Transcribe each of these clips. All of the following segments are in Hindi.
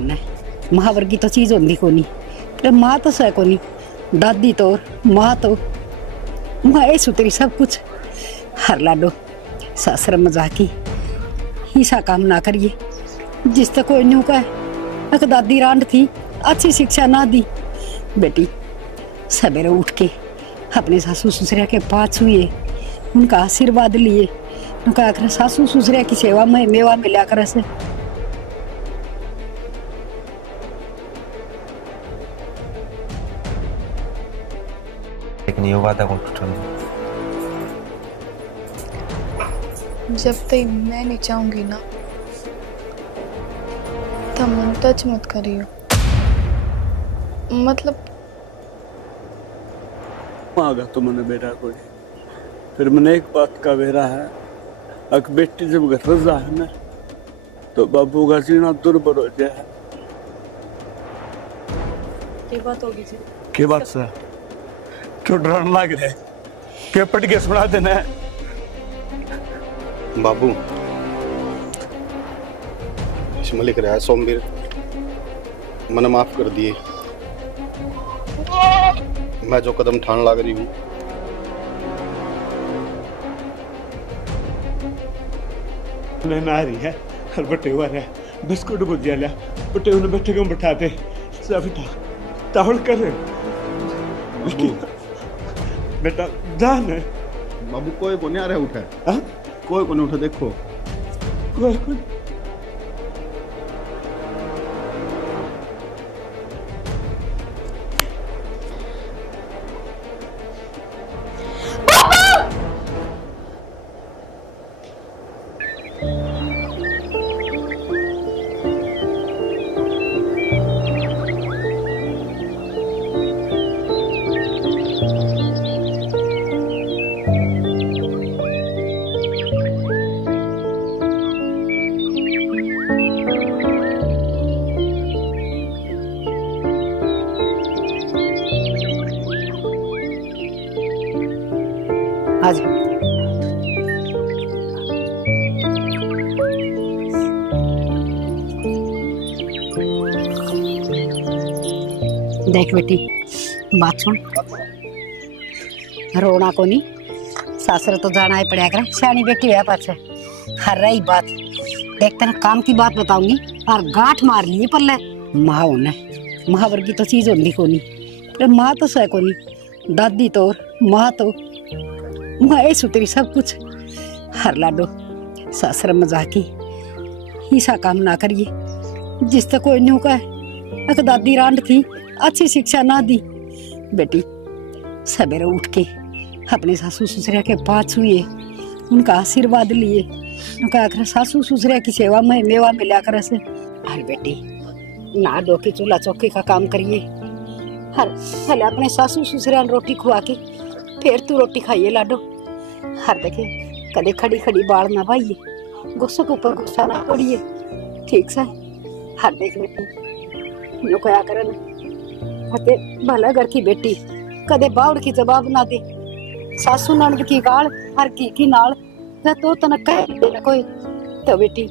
होना माँ वर्गी तो चीज होंगी कोनी पर माँ तो सह कोनी दादी तो माँ तो माँ ए सुतरी सब कुछ हर लाडो सासर मजाकी ऐसा काम ना करिए जिस तक कोई नहीं का अक दादी रांड थी अच्छी शिक्षा ना दी बेटी सवेरे उठ के अपने सासू ससुरिया के पास हुए उनका आशीर्वाद लिए उनका आखिर सासू ससुरिया की सेवा में मेवा मिला कर से लेकिन ये वादा कौन टूटने जब तक मैं नहीं चाहूंगी ना तब मन टच मत करियो। मतलब आगा तो मैंने बेटा कोई फिर मैंने एक बात का बेरा है अक बेटी जब घर रजा है ना तो बाबू का जीना दुर्बर हो जाए। क्या बात होगी जी? के बात से तो डरने लग रहे के पट के सुना देना बाबू इसमें लिख रहा है सोमवीर मैंने माफ कर दिए। मैं जो कदम ठान लग रही हूँ लेना आ रही है हर बटे हुआ है बिस्कुट भुजिया लिया बटे उन्हें बैठे क्यों बैठाते सभी ताहुल कर बेटा जान है बाबू कोई को नहीं आ रहा उठा हाँ? कोई को नहीं उठा देखो कोई आज देख बेटी बात सुन रोना को नहीं सासर तो जाना ही पड़ेगा कर सियानी बेटी है पाछे हर रही बात देख तेरा काम की बात बताऊंगी और गांठ मार लिए पर ले माँ होना माँ वर्गी तो चीज होंगी कोनी पर माँ तो सह कोनी दादी तो माँ तो माँ ए सुतरी सब कुछ हर लाडो सासर मजाकी ऐसा काम ना करिए जिस तक कोई नहीं का अक दादी रांड थी अच्छी शिक्षा ना दी बेटी सवेरे उठ के अपने सासू ससुरिया के पास हुए उनका आशीर्वाद लिए उनका आखिर सासू ससुरिया की सेवा में मेवा मिला कर से हर बेटी ना धो के चूल्हा चौके का काम करिए हर पहले अपने सासू ससुरिया रोटी खुआ के फिर तू रोटी खाइए लाडो हर देखे कदे खड़ी खड़ी बाल ना भाइये गुस्से के ऊपर गुस्सा ना पड़िए ठीक से हर देख बेटी नो क्या करन हते भला घर की बेटी कदे बावड़ की जवाब ना दे सासू ननद की गाल हर की नाल या तो तना कह दे ना कोई तो बेटी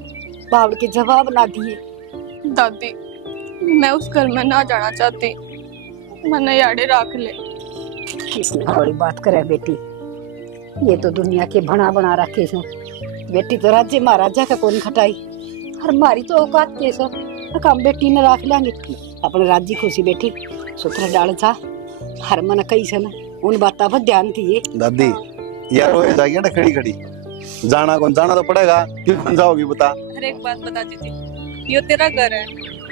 बावड़ के जवाब ना दिए। दादी मैं उस घर में ना जाना चाहती मैंने याडे रख ले। किसने बड़ी बात करे बेटी ये तो दुनिया के बना बना रखे से बेटी तो राज्य महाराजा का कौन खटाई और मारी तो औकात के सब काम बेटी ने रख लेंगे अपने राज्य खुशी बेटी सुथरा डाल चा हर मन कई से ना उन बातों पर ध्यान दिए। दादी यार हो जाएगी ना खड़ी खड़ी जाना कौन जाना तो पड़ेगा क्यों कौन जाओगी बता। हर एक बात बता दीजिए ये तेरा घर है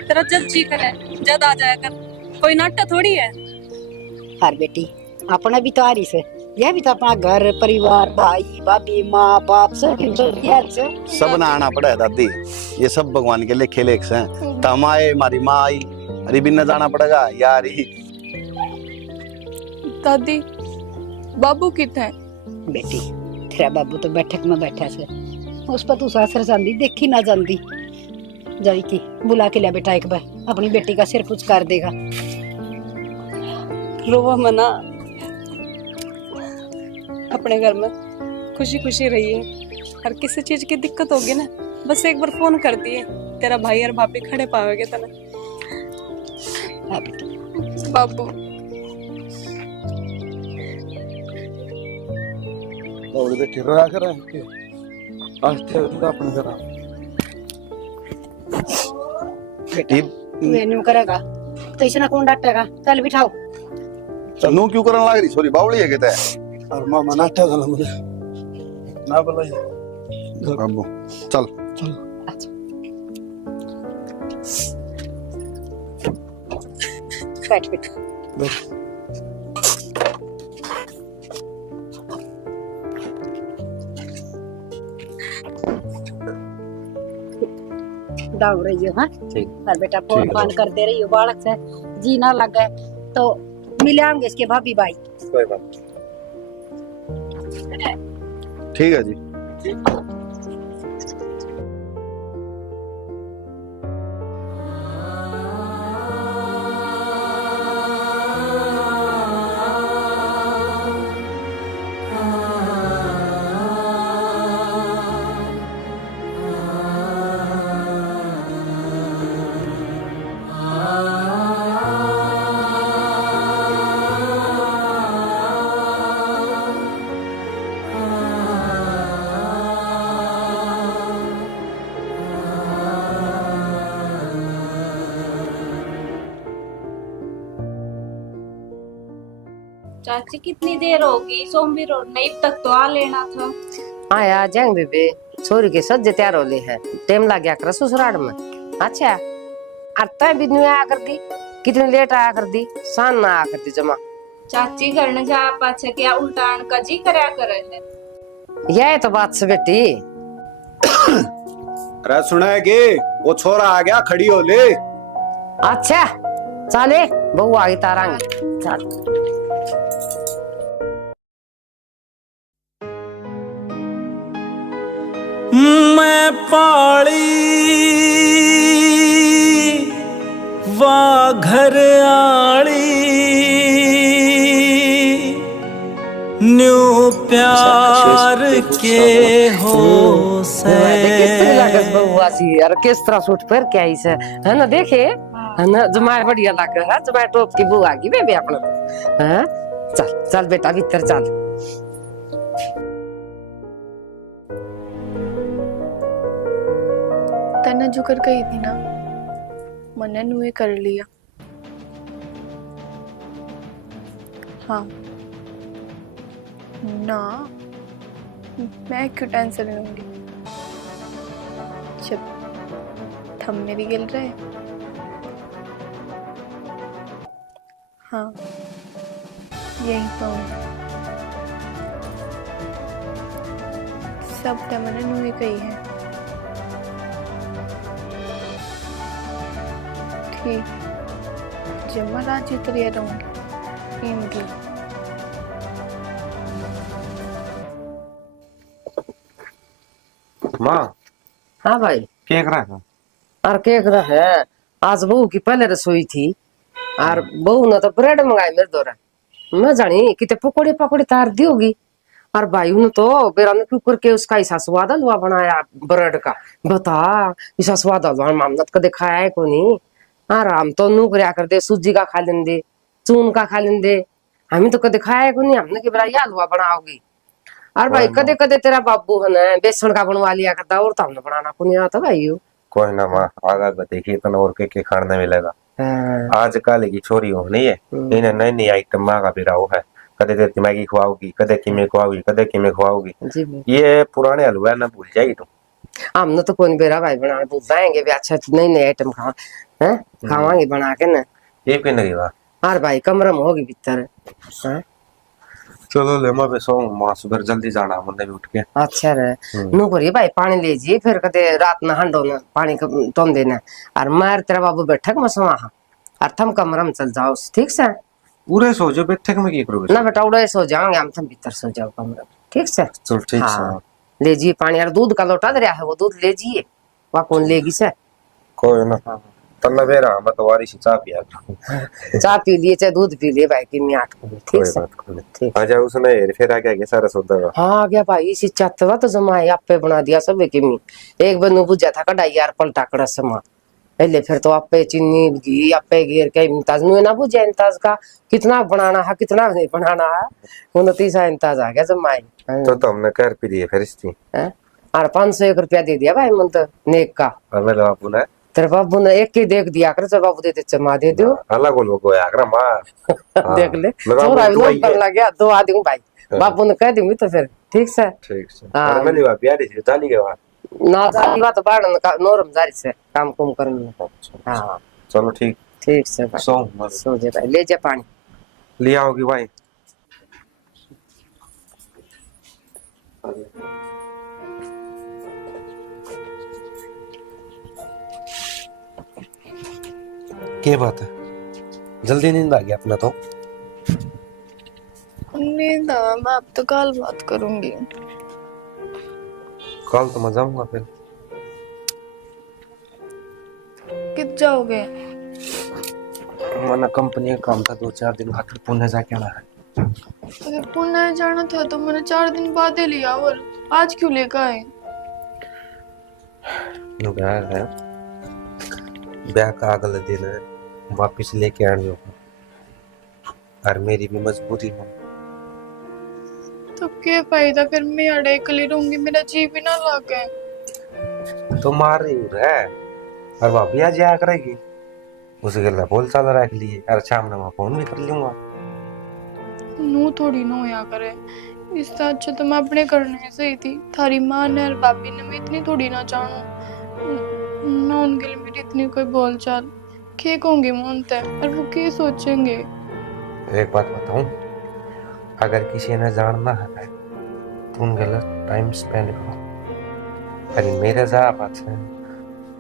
तेरा जब जी करे जब आ जाया कर कोई नाटक थोड़ी है। हर बेटी अपना भी तो आ रही से यह भी तो अपना घर परिवार भाई भाभी माँ बाप सब ना आना पड़ा है दादी ये सब भगवान के लिए खेले हैं तम आए हमारी माँ आई अरे बिना जाना पड़ेगा यार ही। दादी बाबू कितने बेटी तेरा बाबू तो बैठक में बैठा से उस पर तू सासर जाती देखी ना जाती जाई की बुला के लिया बेटा एक बार अपनी बेटी का सिर कुछ कर देगा। रोवा मना अपने घर में खुशी खुशी रहिए हर किसी चीज की दिक्कत होगी ना बस एक बार फोन कर दिए तेरा भाई और भाभी खड़े पावेगे तने। हाँ बेटा बाबू और बेटी रोया कर के आज तेरा अपने जरा बेटी मेन्यू करेगा तो इसने कौन डांटेगा? चल बिठाओ। चलू क्यों करन लाग रही छोरी बावली है केते और मामा नाटा था मुझे ना बोला बाबू चल बैठ बेटा। दौड़ रही हो? हाँ ठीक। और बेटा फोन फान करते रही हो, बालक से जी ना लग गए तो मिले आएंगे इसके भाभी भाई। कोई बात ठीक है जी। चाची कितनी देर होगी? सोमवी रोड नहीं तक तो आ लेना था। हाँ यार जाएंगे बेबे, छोरी के सज्जे तैयार हो ले है, टाइम लग गया कर ससुराल में। अच्छा अरे भी नहीं आया कर दी, कितनी लेट आया कर दी, शान ना आया कर दी जमा। चाची घर न जा पाछे क्या उल्टान कजी करया करे है। यह तो बात से बेटी। अरे सुनाएगी वो छोरा आ गया, खड़ी हो ले। अच्छा चले बहू आ गई तारांगी चल। मैं पाली वा घर आली न्यू प्यार के हो से बहू सी यार किस तरह सूट पर क्या इसे है ना, देखे है ना जमाए बढ़िया लग रहा है, जमाए टोप की बहू आ गई बेबी अपना। हाँ चल चल बेटा भीतर चल। तना जो कर गई थी ना, मैंने नुए कर लिया। हाँ ना मैं क्यों टेंशन लूंगी जब थम मेरी गिल रहे। हाँ यही पाऊंगा सब मैंने नुए कही है। जमा राज्य तरिया रहूंगी इनकी। माँ हाँ भाई क्या कर रहा है? और क्या कर रहा है? आज बहू की पहले रसोई थी और बहू ने तो ब्रेड मंगाई मेरे द्वारा। मैं जानी कितने पकौड़े पकौड़े तार दी होगी और भाई ने तो बेरा ने कुकर के उसका ऐसा स्वाद हलवा बनाया ब्रेड का। बता ऐसा स्वाद हलवा मामनत का दिखाया है को नहीं। हाँ हम तो नू क्या कर दे, सूजी का खा लेंदे, चून का खा लेंदे, हमें तो कदे खाया को नहीं। हमने कि बड़ा ये हलवा बनाओगी और भाई कदे कदे तेरा बाबू है ना बेसन का बनवा लिया करता और तो हमने बनाना को नहीं आता भाई। कोई ना माँ आगा देखिए इतना और के खाने मिलेगा। आज कल की छोरी हो नहीं है, इन्हें नई नई आइटम माँ का बिरा है। कदे देती मैगी खुआओगी, कदे किमे खुआओगी, कदे किमे खुआओगी। ये पुराने हलवा ना भूल जाएगी तुम। हमने तो कौन बेरा भाई बना बुलाएंगे भी अच्छा नई नई आइटम खा हैं खावांगे बना के ना। ये भी नहीं हुआ और भाई कमरा में होगी भीतर। चलो ले मैं सो मां सुबह जल्दी जाना मुन्ने भी उठ के। अच्छा रे नु करिए भाई पानी ले जी फिर कदे रात ना हंडो ना पानी तुम देना और मार तेरा बाबू बैठक में सो वहां और थम कमरा में चल जाओ ठीक से। पूरे सो जाओ बैठक में की करोगे ना बेटा उड़े सो जाओगे हम थम भीतर सो जाओ कमरा ठीक से। चल ठीक है ले जी पानी और दूध का लोटा दे रहा है वो दूध ले जिए वहां कौन लेगी से। कोई ना तन्ना बेरा मैं तो वारी से चाह पिया चाय पी लिए चाहे दूध पी लिए भाई की मैं 8 को ठीक कोई से बात नहीं ठीक। आजा उसने हेर फेर आ गया सारा सौदा का। हाँ आ गया भाई इसी चातवा तो जमाए आपे बना दिया सब की मी एक बंदू बुझा था कढ़ाई यार पलटा कड़ा समा पहले फिर तो आपे चीनी घी आपे घेर के इम्ताज में ना बुझे इम्ताज का कितना बनाना है कितना नहीं बनाना है 29 इम्ताज आ गया जमाए तो हमने कर पी दिए फिर इसकी और 501 रुपया दे दिया भाई मन तो नेक का और मैं बाबू ने तेरे बाबू ने एक ही देख दिया कर जब बाबू दे चमा दे दो अलग लोग को आगरा मां देख ले छोरा भी लोग कर लग गया 2 आदमी भाई बाबू ने कह दूंगी तो फिर ठीक से ठीक से और मैं लिवा प्यारी से चाली के बाद ना जाती बात बाड़न का नोरम जारी से काम कुम करने में। हाँ चलो ठीक से भाई सो जे भाई ले जा पानी लिया होगी भाई। क्या बात है जल्दी नींद आ गया अपना तो नींद आ मैं अब तो कल बात करूंगी। कल तो मैं जाऊंगा फिर कित जाओगे? मैंने कंपनी का काम था 2-4 दिन खातिर पुणे जाके आना है। अरे पुणे जाना था तो मैंने 4 दिन बाद ही लिया और आज क्यों लेकर आए? ब्याह है ब्याह का अगले दिन है वापिस लेके आने होगा और मेरी भी मजबूरी है। तो क्या फायदा फिर मैं अड़े कली रहूंगी मेरा जी भी ना लगे। तो मार रही है और भाभी आज आया करेगी उसे गला बोल चाल रख लिए और शाम में मैं फोन भी कर लूंगा। नू थोड़ी ना होया करे इससे अच्छा तो मैं अपने करने से ही थी। थारी माँ ने और भाभी ने मैं इतनी थोड़ी ना जानू ना उनके लिए मेरी इतनी कोई बोल चाल क्या कहूंगी मोहनते और वो क्या सोचेंगे। एक बात बताऊं अगर किसी ने जानना है तुम गलत टाइम स्पेंड करो। अरे मेरे जा बात है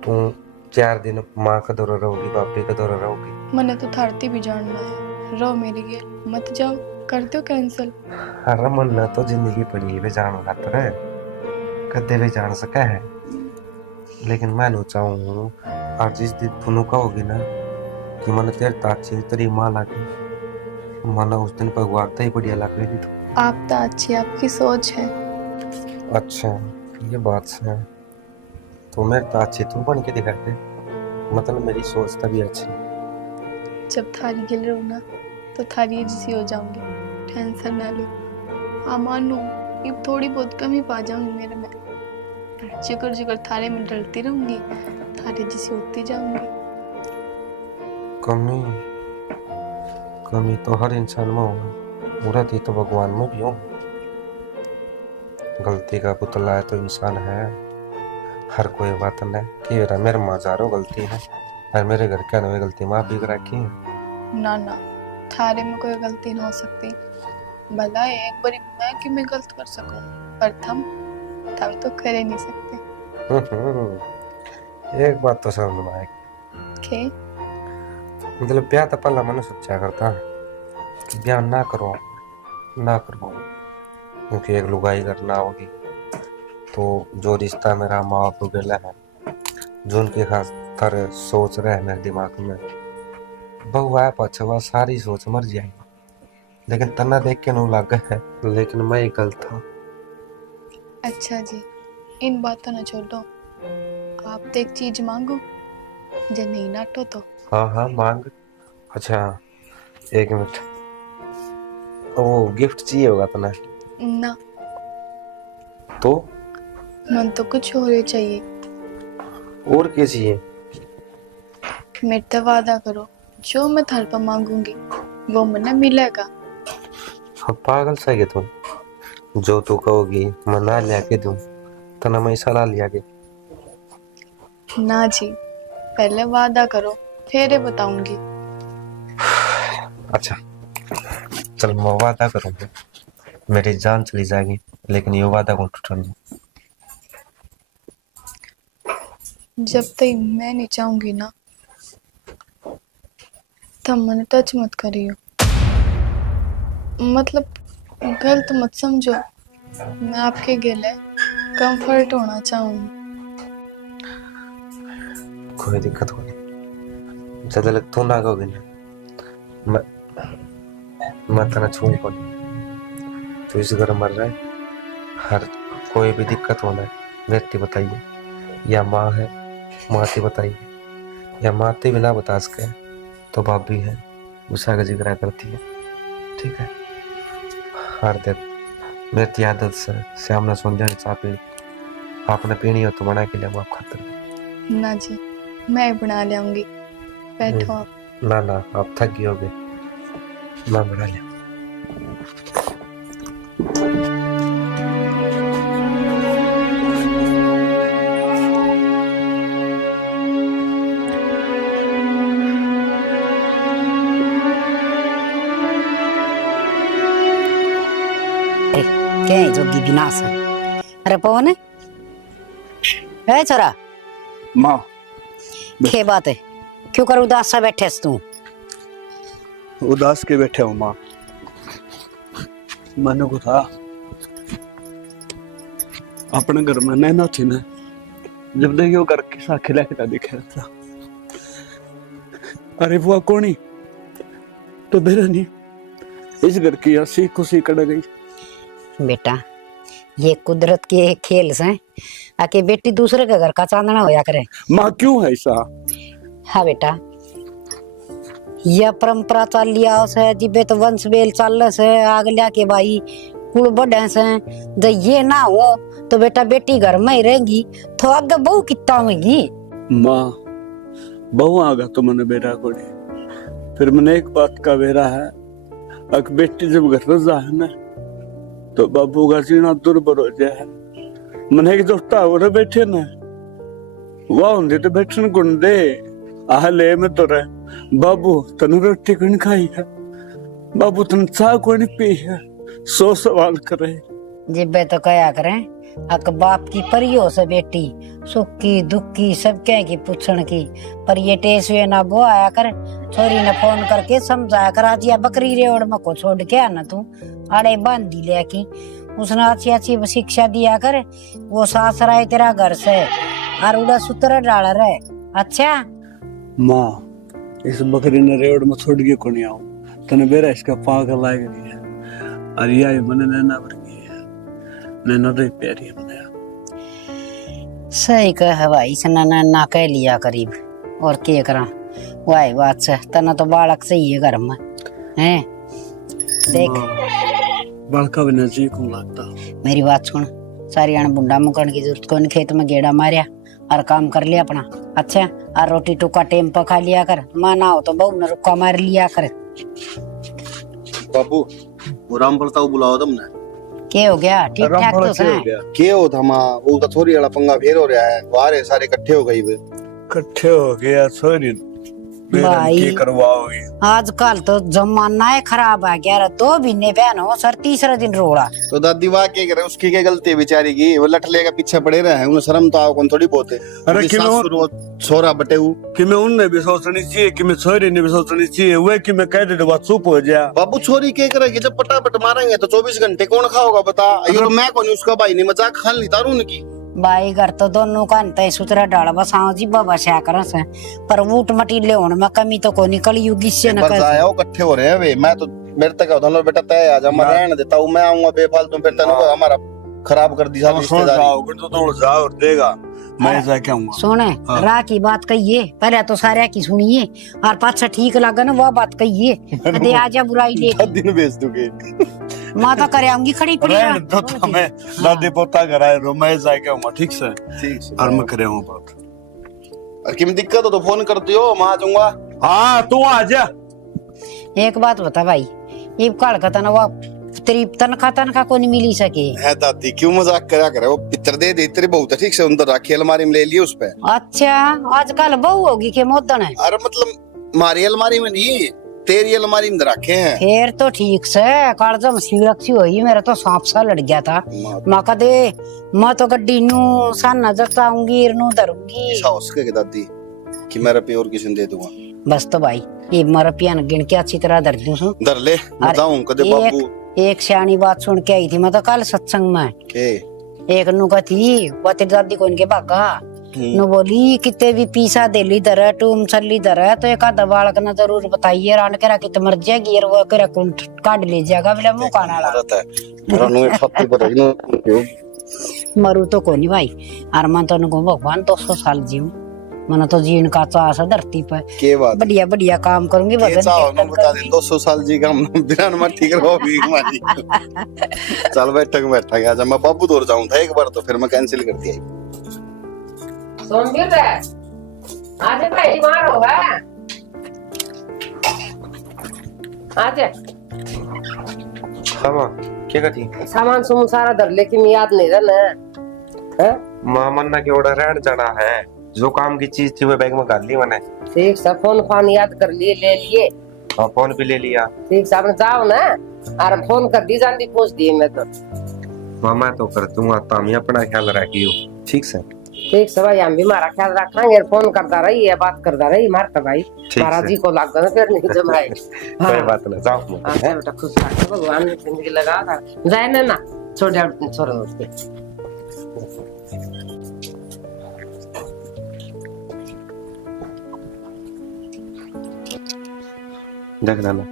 तुम 4 दिन माँ का दौरा रहोगी बापी का दौरा रहोगी। मैंने तो थारती भी जानना है रहो मेरी गेल मत जाओ कर दो कैंसिल। अरे मन तो जिंदगी पड़ी है जान खातर है कदे भी जान सका है लेकिन मैं नो चाहूँ और जिस दिन तुनु कहोगी ना कि मन तेरे ताची तेरी माँ लागे मन उस दिन भगवान ही बढ़िया लग रही थी। आप तो अच्छी आपकी सोच है। अच्छा ये बात है तो मेरे तो अच्छी तू बन के दिखाते मतलब मेरी सोच तभी अच्छी। जब थारी गिल रहो ना तो थारी जैसी हो जाऊंगी टेंशन ना लो। हाँ मानो ये थोड़ी बहुत कमी पा जाऊंगी मेरे में जिक्र जिक्र थारे में डलती रहूंगी थारे जैसी होती जाऊंगी। कमी कमी तो हर इंसान में होगी पूरा थी तो भगवान में भी हो। गलती का पुतला है तो इंसान है हर कोई बात नहीं कि मेरे माजारो गलती है और मेरे घर के अनवे गलती माँ भी रखी है। ना ना थारे में कोई गलती ना हो सकती भला एक बारी मैं कि मैं गलत कर सकूं पर थम तो कर ही नहीं सकते। एक बात तो समझ में आए के मतलब ब्याह तो पहला मैंने सोचा करता कि ब्याह ना करो क्योंकि एक लुगाई करना होगी तो जो रिश्ता मेरा माँ बाप गला है जो उनके खास तरह सोच रहे हैं मेरे दिमाग में बहु आया पछवा सारी सोच मर जाएगी लेकिन तना देख के नहीं लग है लेकिन मैं ही गलत था। अच्छा जी इन बातों ना छोड़ो आप तो एक चीज मांगो जो नहीं नाटो तो। हाँ मांग। अच्छा 1 मिनट वो गिफ्ट चाहिए होगा तना ना तो मन तो कुछ और ही चाहिए। और क्या चाहिए? मेरे से वादा करो जो मैं थार पर मांगूंगी वो मना मिलेगा। हाँ पागल सा है तुम जो तू कहोगी मैं ना लेके दूं तना मैं सलाह लिया के। ना जी पहले वादा करो फिर ही बताऊंगी। अच्छा चल मैं वादा करूंगा मेरी जान चली जाएगी लेकिन ये वादा को टूटना। जब तक मैं नहीं चाहूंगी ना तब मैंने टच मत करियो मतलब गलत मत समझो मैं आपके गले कंफर्ट होना चाहूंगी। कोई दिक्कत नहीं जद लग तू ना कहोगे ना मैं तना छू को तू इस घर मर रहा है। हर कोई भी दिक्कत होना है व्यक्ति बताइए, या माँ है माते बताइए, या माते भी ना बता सके तो भाभी है गुस्सा का जिक्र करती है। ठीक है, हर देख मेरी आदत से श्याम ने समझा चाह पी आपने पीनी हो तो बना के लिए आप खातर ना जी, मैं बना लाऊंगी, बैठो आप। ना ना आप थक गए होगे, मैं बना लिया। क्या है जोगी विनाश है। अरे पवन है छोरा, माँ क्या बात है, क्यों कर उदास सा बैठे तू? उदास के बैठे हूँ माँ। मन को था अपने घर में नैना थी ना, जब देखियो घर के साथ खिला खिला दिखा था। अरे वो कौनी तो बेरा नहीं, इस घर की हंसी खुशी कड़ गई। बेटा ये कुदरत के खेल से आके बेटी दूसरे के घर का चांदना होया करे। माँ क्यों है ऐसा? हाँ बेटा, यह परंपरा चल लिया से जिबे तो वंश बेल चल से आगल्या के भाई कुल बढ़े से, जब ये ना हो तो बेटा बेटी घर में ही रहेगी तो आगे बहू कितना होगी। माँ बहू आगा तो मैंने बेटा को नहीं, फिर मैंने एक बात का बेरा है, अक बेटी जब घर रजा है ना तो बाबू का जीना दुर्बर हो जाए। मैंने एक दोस्ता और बैठे ना वाह होंगे तो बैठन गुण दे आह ले में तो रहे बाबू तन रोटी कौन खाई है, बाबू तन चाह कौन पी है, 100 सवाल करे। जिबे तो कया करें अक बाप की परियो से बेटी सुखी दुखी सब क्या की पूछण की, पर ये टेसवे ना बो आया कर, छोरी ने फोन करके समझाया कर आज या बकरी रेवड़ में को छोड़ के आना तू आड़े बांध दी ले की, उसने अच्छी अच्छी शिक्षा दिया कर, वो सासरा है तेरा घर से और उड़ा सूत्र डाल रहे। अच्छा माँ इस बकरी ने रेवड़ में छोड़ के कौन आऊं, तने बेरा इसका पागल लाग रही है। और यह मैंने नैना वर्गी है, नैना तो प्यारी है मैंने। सही कह भाई सना ना कह लिया करीब, और क्या करा वाई बात से तना तो बालक सही है घर में हैं। देख बालका भी नजदीक हूँ लगता। मेरी बात सुन, सारी आने बुंडा मुकन की जरूरत कोई, खेत में गेड़ा मारिया और काम कर लिया अपना। अच्छा और रोटी टुका टेम पर खा लिया कर, माँ ना हो तो बहू ने रुक्का मार लिया कर। बाबू वो राम प्रताप बुलाओ तुमने, क्या हो गया? ठीक ठाक तो है? क्या हो था माँ, वो तो थोड़ी वाला पंगा फेर हो रहा है, बाहर सारे इकट्ठे हो गई वे। इकट्ठे हो गया छोरी भाई की करवाओगे? आजकल तो जमाना है खराब आ गया रे, 2 महीने बहन हो सर तीसरा दिन रोड़ा। तो दादी वाह क्या करे, उसकी क्या गलती है बेचारी की, वो लठले का पीछे पड़े रहे हैं, उन्हें शर्म तो आओ कौन थोड़ी बहुत है। अरे छोरा बटे हूँ कि मैं उनने भी सोचनी चाहिए, कि मैं छोरी ने भी सोचनी चाहिए, वे कि मैं कह दे तो बात चुप हो जाए। बाबू छोरी क्या करेगी, जब पटापट मारेंगे तो 24 घंटे कौन खाओगा बता। ये तो मैं कौन उसका भाई नहीं, मजाक खान ली तारू की भाई घर तो दोनों का अंत सुतरा डाल बसाओ जी बाबा शा कर से, पर वूट मटीले होने में कमी तो कोई निकल युगी से न कर जाओ इकट्ठे हो रहे हैं वे। मैं तो मेरे तक होता बेटा तय आज हम रहने देता हूं, मैं आऊंगा बेफालतू, फिर तनु हमारा खराब कर दी सारी रिश्तेदारी। तो जाओ और देगा मैं जाके आऊंगा। सुने रा की बात कहिए, पहले तो सारे की सुनिए और पाछा ठीक लगा ना वो बात कहिए, अरे आजा बुराई ले दिन बेच दूंगे। माता करे आऊंगी खड़ी पड़ी तो मैं दादी पोता कराए रो, मैं जाके आऊंगा। ठीक से और मैं करे हूं बात। और किम दिक्कत हो तो फोन कर दियो, मैं आ जाऊंगा। हां तू आ जा। एक बात बता भाई, ये काल का तना वो तेरी तनखा को नहीं मिली सके है दादी, क्यों मजाक करा करे, वो पितर दे दे तेरे बहुत है। ठीक से अंदर रखी अलमारी में ले लिए उस पे। अच्छा आजकल बहू होगी के मोदन है? अरे मतलब हमारी अलमारी में नहीं, तेरी अलमारी में रखे हैं। फिर तो ठीक से कालजा मसीह रखी हुई, मेरा तो सांप सा लड़ गया था। माँ का दे मैं तो गड्डी नू सन नजर आऊंगी नु धरूंगी के दादी कि मैं रुपये और किसी ने दे दूंगा। बस तो भाई ये मरपिया गिन के अच्छी तरह धर दूं धर ले बताऊं कदे बाबू। एक सियानी बात सुन के आई थी मैं तो कल सत्संग में, एक नु का थी वो तेरी दादी को इनके भागा न बोली कितने भी पीसा देली दर टूम छली दर तो एक आधा बालक ना जरूर बताइए रान करा कित मर जाएगी और वो करा कुंठ काट ले जाएगा बोले मुंह काना मरू तो कोनी भाई और मन तो नको भगवान 200 साल जीव मन तो जीवन का चास है धरती पर के बात बढ़िया बढ़िया काम करूंगी बता दे 200 साल जी का बिना मत ठीक रहो भी मानी चल बैठक गया जब मैं बाबू दूर जाऊं था एक बार तो फिर मैं कैंसिल कर दिया सोमवीर रे आज भाई मार होगा आज हाँ माँ क्या करती सामान सुमन सारा धर लेकिन याद नहीं रहना है माँ मन्ना के ऑर्डर रहने जाना है जो काम की चीज थी वो बैग में डाल ली मैंने ठीक सब फोन फान याद कर लिए ले लिए हाँ फोन भी ले लिया ठीक साहब जाओ ना और फोन कर दी जाती पूछ दिए मैं तो माँ मैं तो कर दूंगा तामी अपना ख्याल रखियो ठीक से ठीक सब हम भी हमारा ख्याल रखेंगे फोन करता रही है बात करता रही मारता भाई महाराज जी को लगता ना फिर नहीं जमाए कोई बात ना जाओ अच्छा बेटा खुश रखो भगवान ने जिंदगी लगा था जाए ना छोड़ उसके देख लेना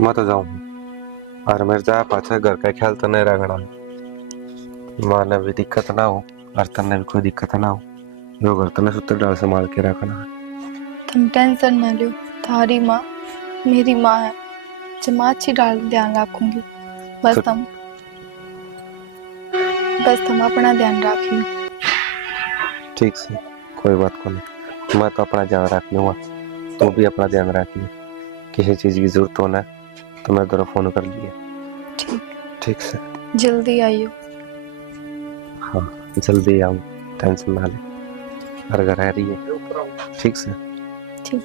मैं तो जाऊँ और मेरे जा पाछे घर का ख्याल तो नहीं रखना माँ ने भी दिक्कत ना हो और तन्ने भी कोई दिक्कत ना हो जो घर तने सुतर डाल संभाल के रखना तुम टेंशन न लो थारी माँ मेरी माँ है जब माँ अच्छी डाल ध्यान रखूंगी बस तुम अपना ध्यान रखियो ठीक से कोई बात को नहीं मैं तो अपना ध्यान रख लूंगा तू भी अपना ध्यान रखिए किसी चीज की जरूरत हो ना तो मैं तेरा फोन कर लिया ठीक से जल्दी आइयो हाँ जल्दी आऊँ टेंशन ना ले हर घर रह रही है ठीक से ठीक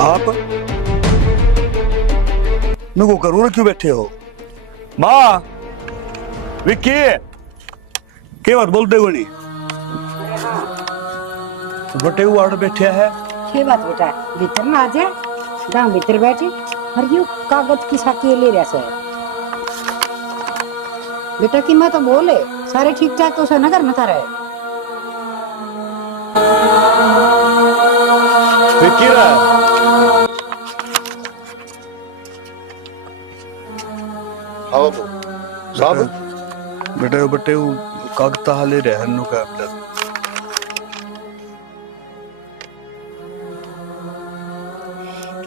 आप नुको करूँ क्यों बैठे हो माँ विक्की के बात बोलते हो नहीं बटे हुआ बैठे है ये बात बेटा भीतर ना आ जाए गाँव भीतर बैठे और यू कागज की साकी ले रहा है बेटा की मैं तो बोले सारे ठीक ठाक तो ना करना था रहे विक्की हाँ साहब बटे कागता हाले रहनु का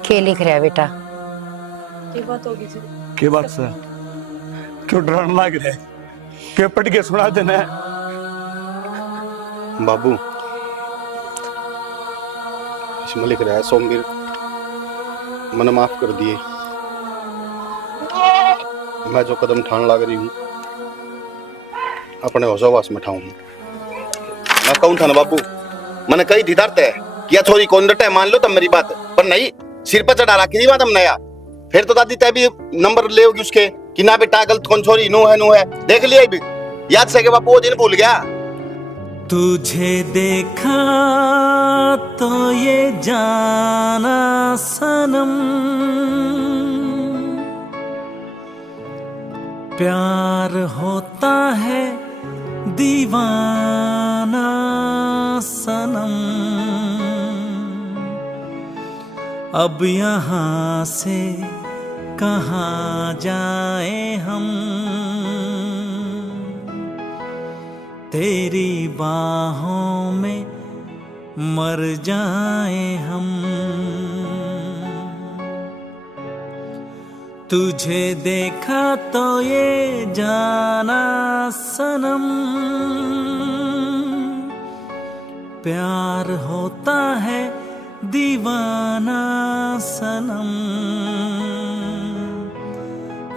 के लिख रहा है बेटा ये बात होगी जी के बात से क्यों डरने लग रहे के पट के सुना देना बाबू इसमें लिख रहा है सोमवीर मैंने माफ कर दिए मैं जो कदम ठान लग रही हूँ अपने होशोवास में ठाऊं मैं कहूँ था ना बाबू मैंने कही थी डरते किया छोरी कौन डटे मान लो तब मेरी बात पर नहीं सिर पर चढ़ा रखी बात हम नया फिर तो दादी तय भी नंबर ले होगी उसके कि ना बेटा गलत कौन छोरी नो है देख लिया भी याद से के बापू वो दिन भूल गया तुझे देखा तो ये जाना सनम प्यार होता है दीवाना सनम अब यहाँ से कहाँ जाए हम तेरी बाहों में मर जाए हम तुझे देखा तो ये जाना सनम प्यार होता है दीवाना सनम।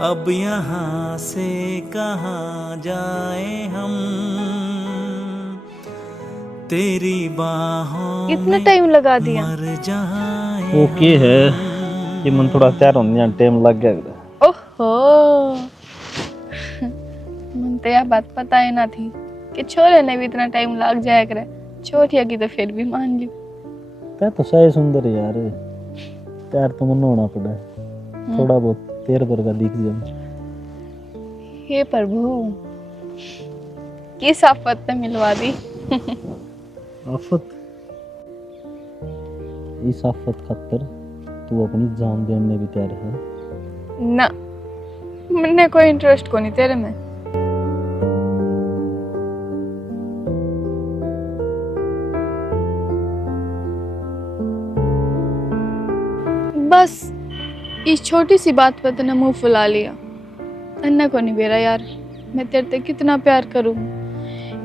अब यहाँ से कहाँ जाए हम, तेरी बाहों इतना टाइम लगा दिया। मर जाए ओके है ये मन थोड़ा तैयार होने टाइम लग गया। ओहो मन तो यह बात पता ही ना थी कि छोरे ने भी इतना टाइम लग जाया करे। छोटिया की तो फिर भी मान ली। क्या तो सही सुंदर है यार, तैयार तो मन होना पड़ा थोड़ा बहुत तेरे पर का दिख जाए। हे प्रभु किस आफत ने मिलवा दी। आफत, इस आफत खातर तू अपनी जान देने भी तैयार है ना? मैंने कोई इंटरेस्ट को नहीं तेरे में। बस इस छोटी सी बात पर तूने मुंह फुला लिया। अन्ना को नहीं बेरा यार, मैं तेरे से कितना प्यार करूं।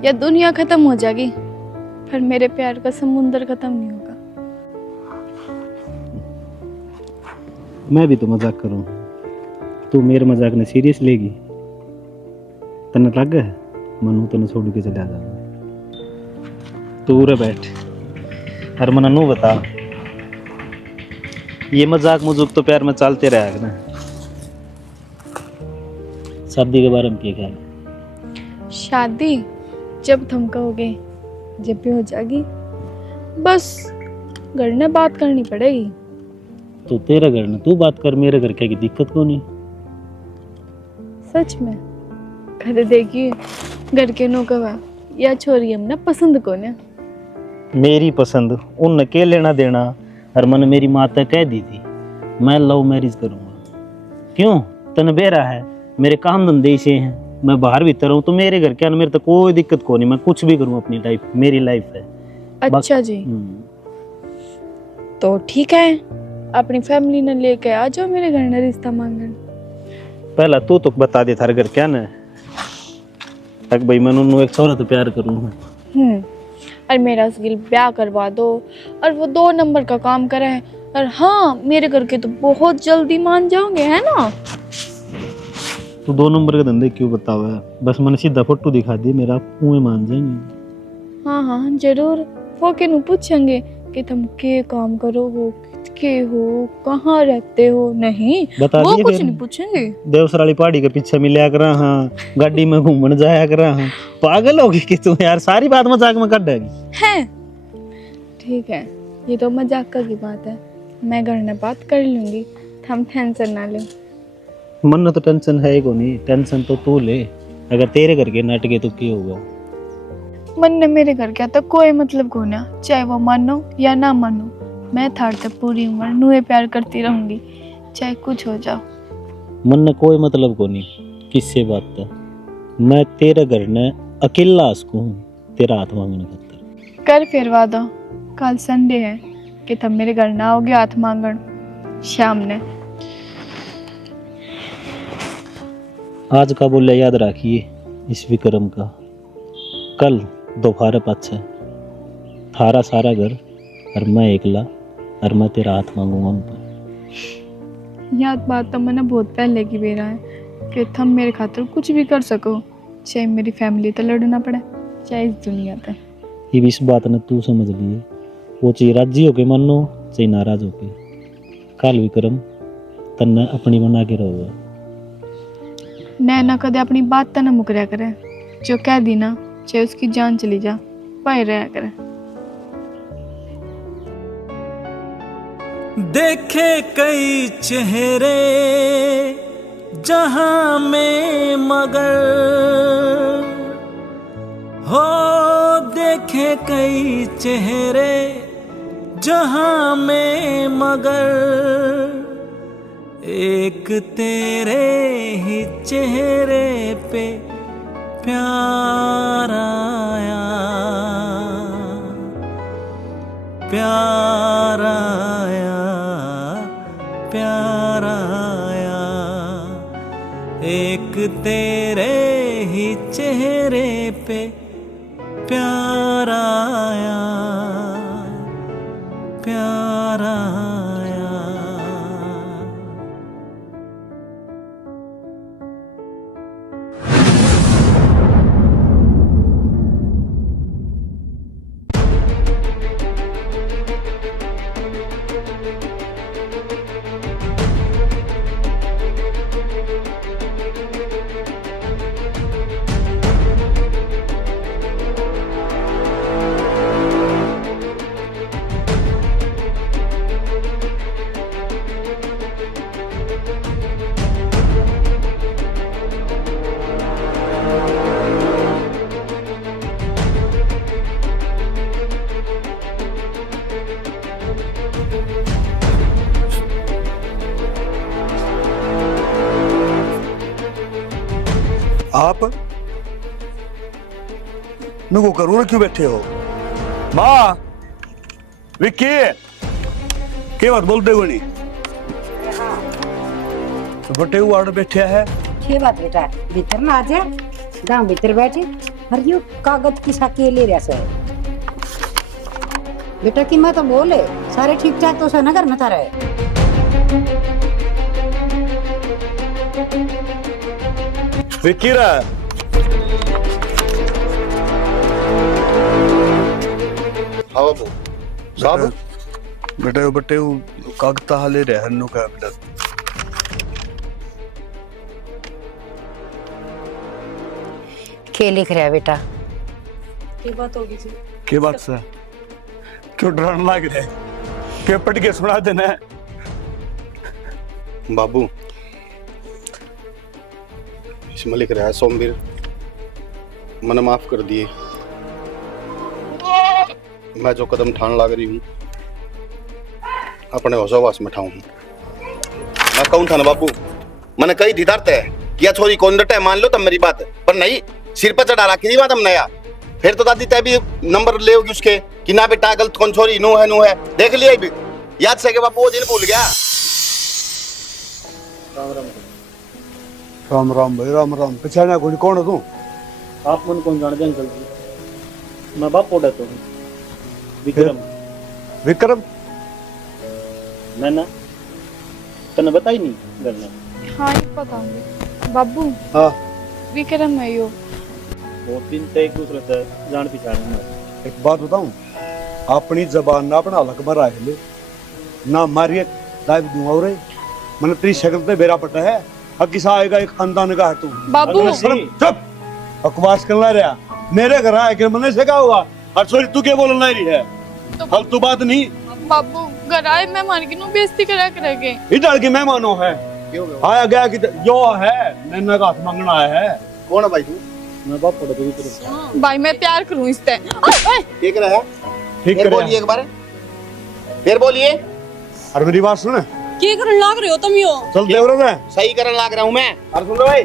या दुनिया खत्म हो जाएगी पर मेरे प्यार का समुंदर खत्म नहीं होगा। मैं भी तो मजाक करूं, तू मेरे मजाक ने सीरियस लेगी? तने लग है मनु तने छोड़ के चला जा। तू रे बैठ और मना नू बता, ये मजाक मुजुक तो प्यार में चलते रहेगा ना। शादी के बारे में क्या ख्याल है? शादी जब तुम कहोगे जब भी हो जाएगी, बस घर में बात करनी पड़ेगी। तो तेरा घर ना तू बात कर, मेरे घर क्या की दिक्कत को नहीं। सच में घर देखिए, घर के नो कवा या छोरी हमने पसंद को ने। मेरी पसंद उन के लेना देना। और मन मेरी माता कह दी थी मैं लव मैरिज करूंगा। क्यों? तन बेरा है, मेरे काम धंधे से हैं, मैं बाहर भीतर हूँ तो मेरे घर क्या मेरे तो कोई दिक्कत को नहीं। मैं कुछ भी करूँ, अपनी लाइफ मेरी लाइफ है। अच्छा जी तो ठीक है, अपनी फैमिली ने लेके आ जाओ मेरे घर में रिश्ता मांगने। पहला तू तो बता दे थारे घर क्या ना तक भाई मैं उन्होंने एक छोरा तो प्यार करूँ। और मेरा स्किल ब्याह करवा दो और वो 2 नंबर का काम करे। और हाँ मेरे घर के तो बहुत जल्दी मान जाओगे, है ना? तू 2 नंबर के धंधे क्यों बतावा है? बस मैंने सीधा फोटो दिखा दी, मेरा कुएं मान जाएंगे। हाँ हाँ जरूर। वो के पूछेंगे कि तुम के काम करो हो, के हो, कहाँ रहते हो। नहीं बता वो दिए कुछ फिर। नहीं पूछेंगे। देवसराली पहाड़ी के पीछे मिला कर हाँ, गाड़ी में घूमने जाया कर हाँ। पागल होगी कि तू यार, सारी बात मजाक में कर देगी। है ठीक है, ये तो मजाक की बात है, मैं घर में बात कर लूंगी, हम टेंशन ना ले। मन तो टेंशन है ही को नहीं, टेंशन तो तू ले। अगर तेरे घर के नाटके तो क्या होगा? मन ने मेरे घर क्या तो कोई मतलब को ना, चाहे वो मानो या ना मानो, मैं थार तक पूरी उम्र नुए प्यार करती रहूंगी, चाहे कुछ हो जाओ। मन ने कोई मतलब को नहीं, किससे बात था? मैं तेरे घर ने अकेला आसकू हूँ तेरा हाथ मांगने खातर। कर फिर वादा, कल संडे है कि तुम मेरे घर ना आओगे हाथ मांगन शाम ने। आज का बोले याद रखिए इस विक्रम का, कल दोपहर 5 है, थारा सारा घर और मैं एकला, और मैं तेरा हाथ मांगूंगा उन पर। याद बात तो मैंने बहुत पहले की बेरा है कि तुम मेरे खातिर कुछ भी कर सको, चाहे मेरी फैमिली तो लड़ना पड़े, चाहे इस दुनिया तक। ये इस बात ने तू समझ लिए, वो चाहे राजी होके मानो चाहे नाराज होके, कल विक्रम तन्ने अपनी बना के रहोगे। नैना कदे अपनी बात तो न मुकरिया करे, जो कह दी ना चाहे उसकी जान चली जा, पाए रहा करे। देखे कई चेहरे जहां में मगर हो, देखे कई चेहरे जहां में मगर एक तेरे ही चेहरे पे प्यार आया, प्यार आया, प्यार आया, एक तेरे ही चेहरे पे प्यार आया। प्यार आया। आप नुको करूँ क्यों बैठे हो? माँ विक्की क्या बात बोलते हो नहीं? तो बटे हुआ बैठे है। ये बात बेटा भीतर ना आ जा, गांव भीतर बैठे और यू कागज की साकी ले रहा से बेटा की मैं तो बोले सारे ठीक ठाक तो से नगर में था रहे। विक्की रहा हाँ बाबू साहब बेटे बटे कागता हाले रहे हन्नू का बेटा। के लिख रहा है बेटा? ये बात होगी जी। के बात से क्यों डरने लग रहे? के पट के सुना देना है बाबू। इसमें लिख रहा है सोमवीर मन माफ कर दिए। मैं जो कदम ठान लाग रही हूँ अपने होशोवास में ठाऊं। मैं कहूँ था ना बाबू, मैंने कही थी डरते है कि छोरी कौन डटे मान लो तब मेरी बात, पर नहीं सिर पर चढ़ा रखी थी बात हम नया। फिर तो दादी तय भी नंबर ले होगी उसके कि ना बेटा गलत कौन छोरी नो है देख लिया भी याद से के बाबू वो दिन भूल गया। राम राम भाई राम राम। पहचाना कौन है तू? आप मन कौन जानते हैं? मैं बाप पोड़ा तो हूँ विक्रम। विक्रम मैं ना तने बताई नहीं गलना। हाँ ये बताऊंगी बाबू। हाँ विक्रम है यो। बहुत दिन तक एक दूसरे से जान पहचान है। एक बात बताऊं, अपनी जबान ना अपना हलक मरा है ना मारिए दाब दूंगा रे। मैंने तेरी शक्ल पे बेरा पटा है। अब किसा आएगा एक खानदान का है तू। बाबू चुप बकवास करना रहा। मेरे घर आए कि मैंने से क्या हुआ? और सॉरी तू क्या बोलना रही है? हल तू बात नहीं बाबू घर आए मेहमान की नु बेइज्जती करा करेंगे। इधर के मेहमानों है आया गया कि जो है नैना का हाथ मांगना आया है। कौन है भाई तू? मैं बाप पोड़ा तो विक्रम। भाई मैं तैयार करूं इसते। ठीक रहा है? ठीक फिर है बोलिए एक बार, फिर बोलिए। और मेरी बात सुन, की करन लाग रहे हो तुम यो? चल देवराज है सही करने लाग रहा हूँ मैं। और सुन लो भाई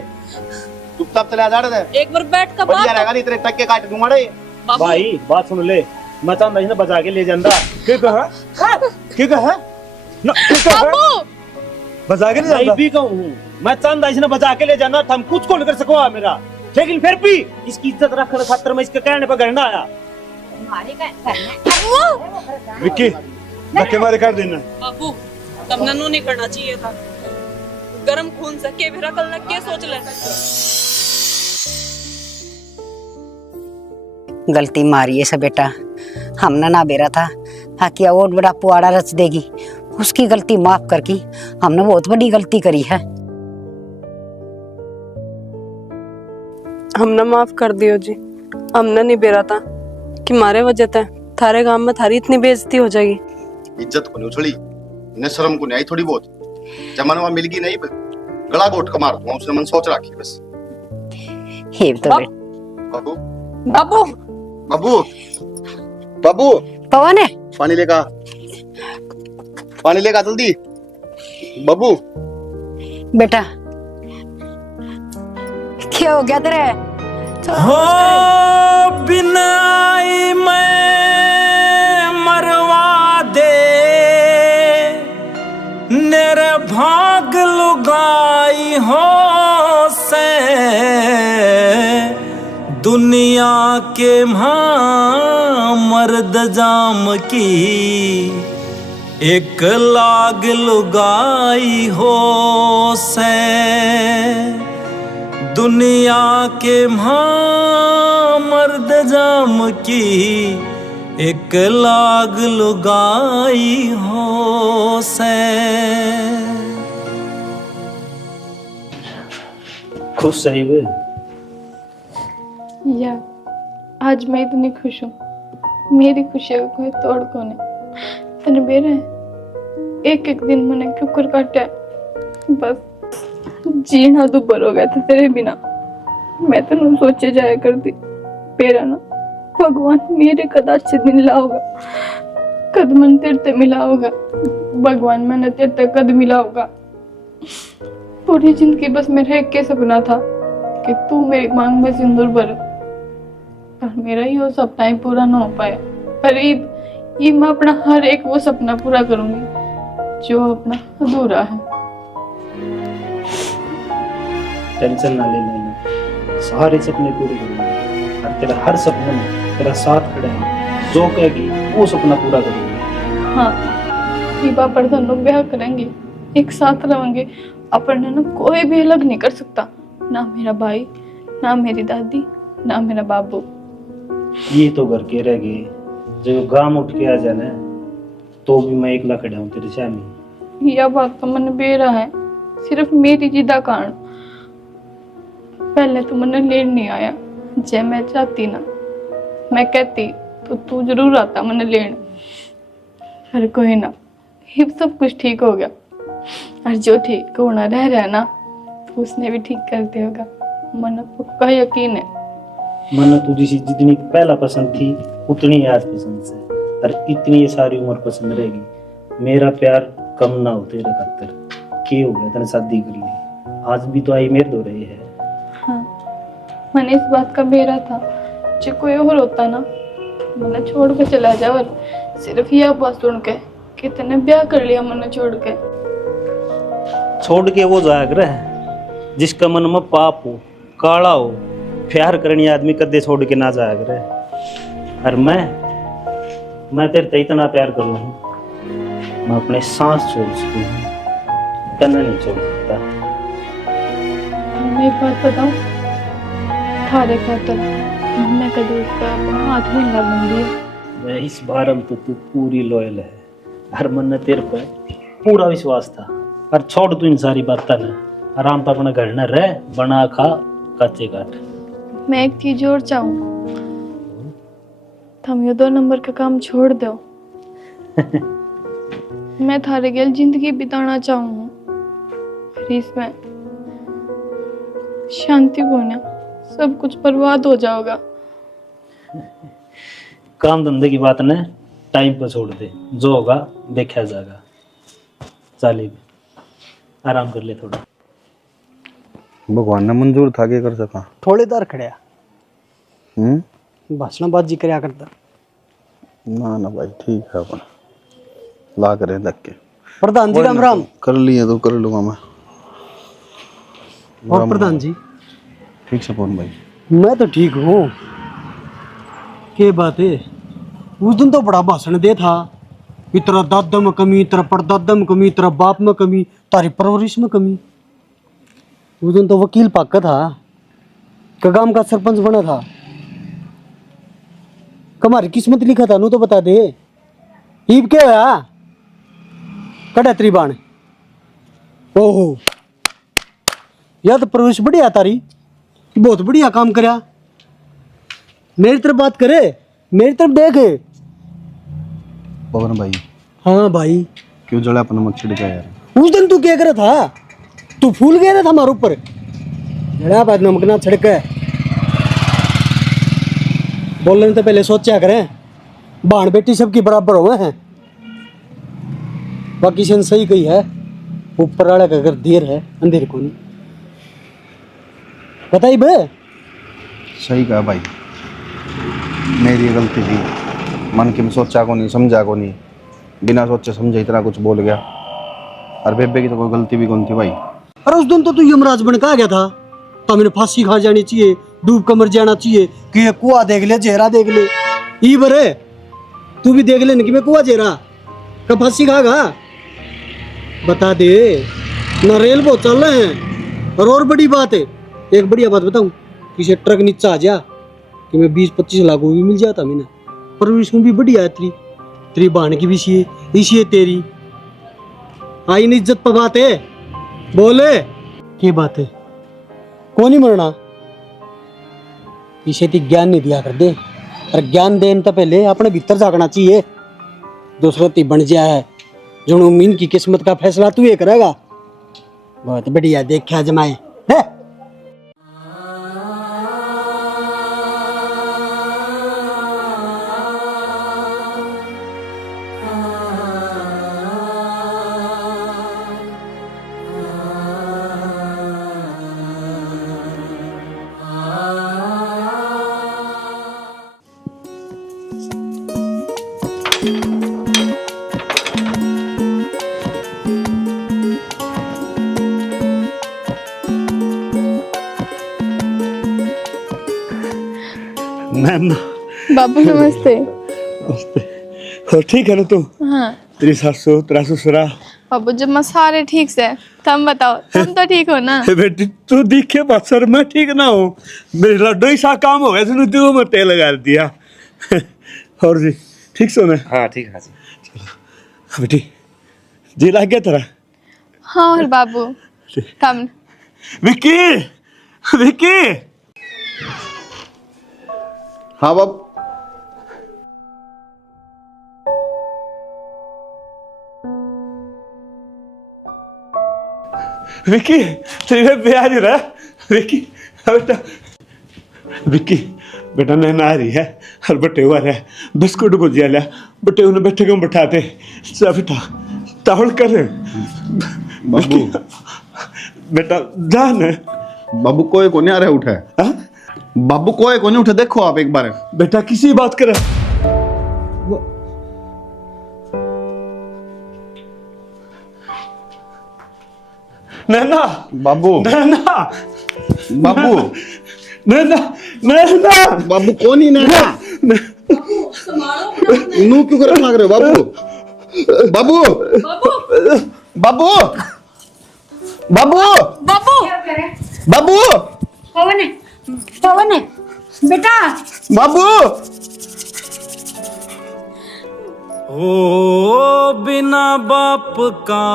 चुपचाप चले जा रहे थे। एक बार बैठ का बढ़िया बात रहेगा नहीं तेरे टक्के काट दूंगा रे। बाबू भाई बात सुन ले। मैं चाहता ना बचा के ले जांदा। क्या कहा? क्या कहा? ना क्या कहा? बाबू बचा के ले मैं जाता। भी कहूँ मैं चाहता इसने बचा के ले जाना। हम कुछ को नहीं कर सको मेरा, लेकिन फिर भी इसकी इज्जत रखने खातर मैं इसके कहने पर करना आया। विक्की धक्के मारे कर देना। बाबू तब नन्नू नहीं करना चाहिए था। गरम खून से के फिर कल के सोच ले। गलती मारी है सब बेटा, हमने ना बेरा था हाकिया और बड़ा पुआड़ा रच देगी। उसकी गलती माफ करके हमने बहुत बड़ी गलती करी है। हमने माफ कर दियो जी। हमने नहीं बेरा था कि मारे वजह से थारे गांव में थारी इतनी बेइज्जती हो जाएगी। इज्जत को नहीं उछली न शर्म को नहीं आई थोड़ी बहुत। जमाना मिलगी नहीं गला घोट का मार दूंगा उसने मन सोच रखी बस। हे तो बाबू बाबू बाबू बाबू पवन है पानी लेगा जल्दी बाबू। बेटा क्या हो गया तेरे? हो बिन आई मैं मरवा दे मेरे भाग लुगाई हो से दुनिया के मर्द जाम की एक लाग लुगाई हो से दुनिया के मर्द जाम की एक लाग लुगाई हो से। खुश है वे? या आज मैं इतनी खुश हूँ, मेरी खुशी का कोई तोड़ को नहीं। तने बेरा एक एक दिन मैंने क्यों कर काटा, बस जीना दुबर हो गया था तेरे बिना। मैं तो सोचे जाया करती बेरा ना भगवान मेरे कद अच्छे दिन लाओगा, कद मन तेरे ते मिला होगा, भगवान मैंने तेरे ते कद मिला होगा। पूरी जिंदगी बस मेरा एक सपना था कि तू मेरी मांग में सिंदूर भर, पर मेरा ही वो सपना ही पूरा ना हो पाया। पर ये मैं अपना हर एक वो सपना पूरा करूंगी जो अपना अधूरा है। टेंशन ना ले लेना, सारे सपने पूरे करूंगा और तेरा हर सपना में तेरा साथ खड़ा है। जो कहेगी वो सपना पूरा करूंगा। हाँ, ये बापर दोनों ब्याह करेंगे, एक साथ रहेंगे, अपन ना कोई भी अलग नहीं कर सकता, ना मेरा भाई, ना मेरी दादी, ना मेरा बाबू। ये तो घर के रह गए, जब गांव उठ के आ जाना तो भी मैं एकला खड़ा हूँ तेरे सामने। यह बात तो मन बेरा है, सिर्फ मेरी जिदा कारण। पहले तो मन लेन नहीं आया, जब मैं चाहती ना मैं कहती तो तू जरूर आता मन लेन। पर कोई ना, ये सब कुछ ठीक हो गया, और जो ठीक होना रह रहा है ना तो उसने भी ठीक कर दिया होगा, मन पक्का यकीन है। मन तुझी सी जितनी पहला पसंद थी उतनी आज पसंद से, और इतनी ये सारी उम्र पसंद रहेगी। मेरा प्यार कम ना हो तेरे खातिर, के हो गया तेने शादी कर ली, आज भी तो आई मेरे दो रही है। हाँ, मैंने इस बात का बेरा था, जो कोई और होता ना मैंने छोड़ के चला जा, और सिर्फ यह बात सुन के कि तूने ब्याह कर लिया मैंने छोड़ के वो जागृह है जिसका मन में पाप हो, काला हो, प्यार करनी आदमी कदे छोड़ के ना जागृह। और मैं तेरे ते इतना प्यार करूँ, मैं अपने सांस छोड़ चुकी हूँ, तन्ना नहीं छोड़ सकता। मैं एक बात बताऊं, थारे खातर मैं कभी उसका अपना हाथ नहीं लगाऊंगी। मैं इस बार तो तू पूरी लॉयल है, हर मन ने तेरे पर पूरा विश्वास था। और छोड़ तू इन सारी बातें ना, आराम पर अपना घर न रह, बना खा कच्चे काट। मैं एक चीज और चाहूँ, तुम ये 2 नंबर का काम छोड़ दो। मैं थारे गेल जिंदगी बिताना चाहूँ, और इसमें शांति होना, सब कुछ बर्बाद हो जाएगा। काम धंधे की बात ने टाइम पर छोड़ दे, जो होगा देखा जाएगा। चलिए आराम कर ले थोड़ा। भगवान ने मंजूर था के कर सका, थोड़े देर खड़िया भाषणबाजी करया करता। ना ना भाई ठीक है, अपन ला करे लग के। प्रधान जी राम राम। कर लिए तो कर लूंगा मैं। और प्रधान जी ठीक से फोन भाई। मैं तो ठीक हूँ। के बात है, उस दिन तो बड़ा भाषण दे था कि तेरा दादा में कमी, तेरा परदादा में कमी, तेरा बाप में कमी, तारी परवरिश में कमी। उस दिन तो वकील पाका था, कगाम का सरपंच बना था। हमारी किस्मत लिखा था नू तो बता दे। ईब क्या होया कड़ा त्रिबाण। ओहो यार तो परवरिश बढ़िया तारी, बहुत बढ़िया काम करया। मेरी तरफ बात करे, मेरी तरफ देख। पवन भाई। हाँ भाई। क्यों जड़ा अपना मत छिड़का यार। उस दिन तू क्या कर रहा था, तू फूल गया था हमारे ऊपर। जड़ा बाद नमक ना छिड़के, बोलने तो पहले सोचा करें। बाण बेटी सबकी बराबर हुए हैं, बाकी से सही कही है। ऊपर वाले का अगर देर है अंधेर को नहीं बताई बे। सही कहा भाई, मेरी गलती थी। मन के में सोचा को नहीं, समझा को नहीं, बिना सोचे समझे इतना कुछ बोल गया। और बेबे की तो कोई गलती भी कौन थी भाई। अरे उस दिन तो तू यमराज बन के आ गया था, तो मैंने फांसी खा जानी चाहिए, डूब कर मर जाना चाहिए कि ये कुआ देख ले, चेहरा देख ले। ई बरे तू भी देख ले कि मैं कुआ चेहरा। कब फांसी खागा? बता दे ना, रेल बहुत चल रहे हैं। और बड़ी बात है, एक बढ़िया बात बताऊं, किसी ट्रक नीचे आ जा कि मैं 20-25 लाख भी मिल जाता मैंने। पर इसमें भी बढ़िया है, तेरी बहन की भी इसी है तेरी। आई नहीं इज्जत पर बात है, बोले क्या बात है? कौन ही मरना? इसे ती ज्ञान नहीं दिया कर दे, और ज्ञान देने तो पहले अपने भीतर झाकना चाहिए। दूसरा ती बन जाया है जो उम्मीद की किस्मत का फैसला तू ये करेगा। बहुत बढ़िया, देखा जमाए है। नैना बाबू नमस्ते। और ठीक है ना तू? हाँ तेरी सासू तेरा ससुरा? बाबू जब मैं सारे ठीक से, तुम बताओ, तुम तो ठीक हो ना? बेटी तू दिखे बात सर, मैं ठीक ना हूँ। मेरे लड्डू ही सा काम हो गया, तूने तू में तेल लगा दिया। और जी ठीक सो ना? हाँ ठीक है जी। चलो बेटी, जी लग गया तेरा? हाँ और बाबू तुम? विक्की, विक्की। हाँ बाबू। विक्की तेरे ब्याह नहीं रहा। विक्की बेटा, विक्की बेटा नैना आ रही है और बटे हुआ है, बिस्कुट भुजिया लिया, बटे उन्हें बैठे क्यों बैठाते? बेटा तावड़ कर बाबू। बेटा जान है। बाबू कोई को नहीं आ रहे उठे। बाबू कोई को नहीं उठे, देखो आप एक बार। बेटा किसी बात कर। नैना बाबू, नैना बाबू, नैना नैना बाबू कौन ही नैना? नू क्यों कर भाग रहे हो बाबू? बाबू, बाबू, बाबू, बाबू बाबू, पवन है, पवन है बेटा। बाबू। ओ बिना बाप का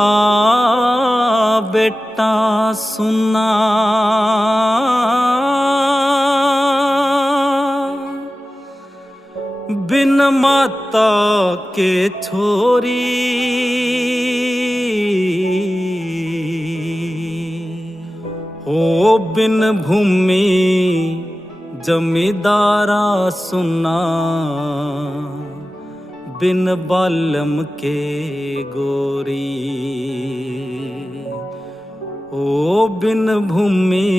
बेटा सुना, बिन माता के छोरी, ओ बिन भूमि जमींदारा सुना, बिन बालम के गोरी, ओ बिन भूमि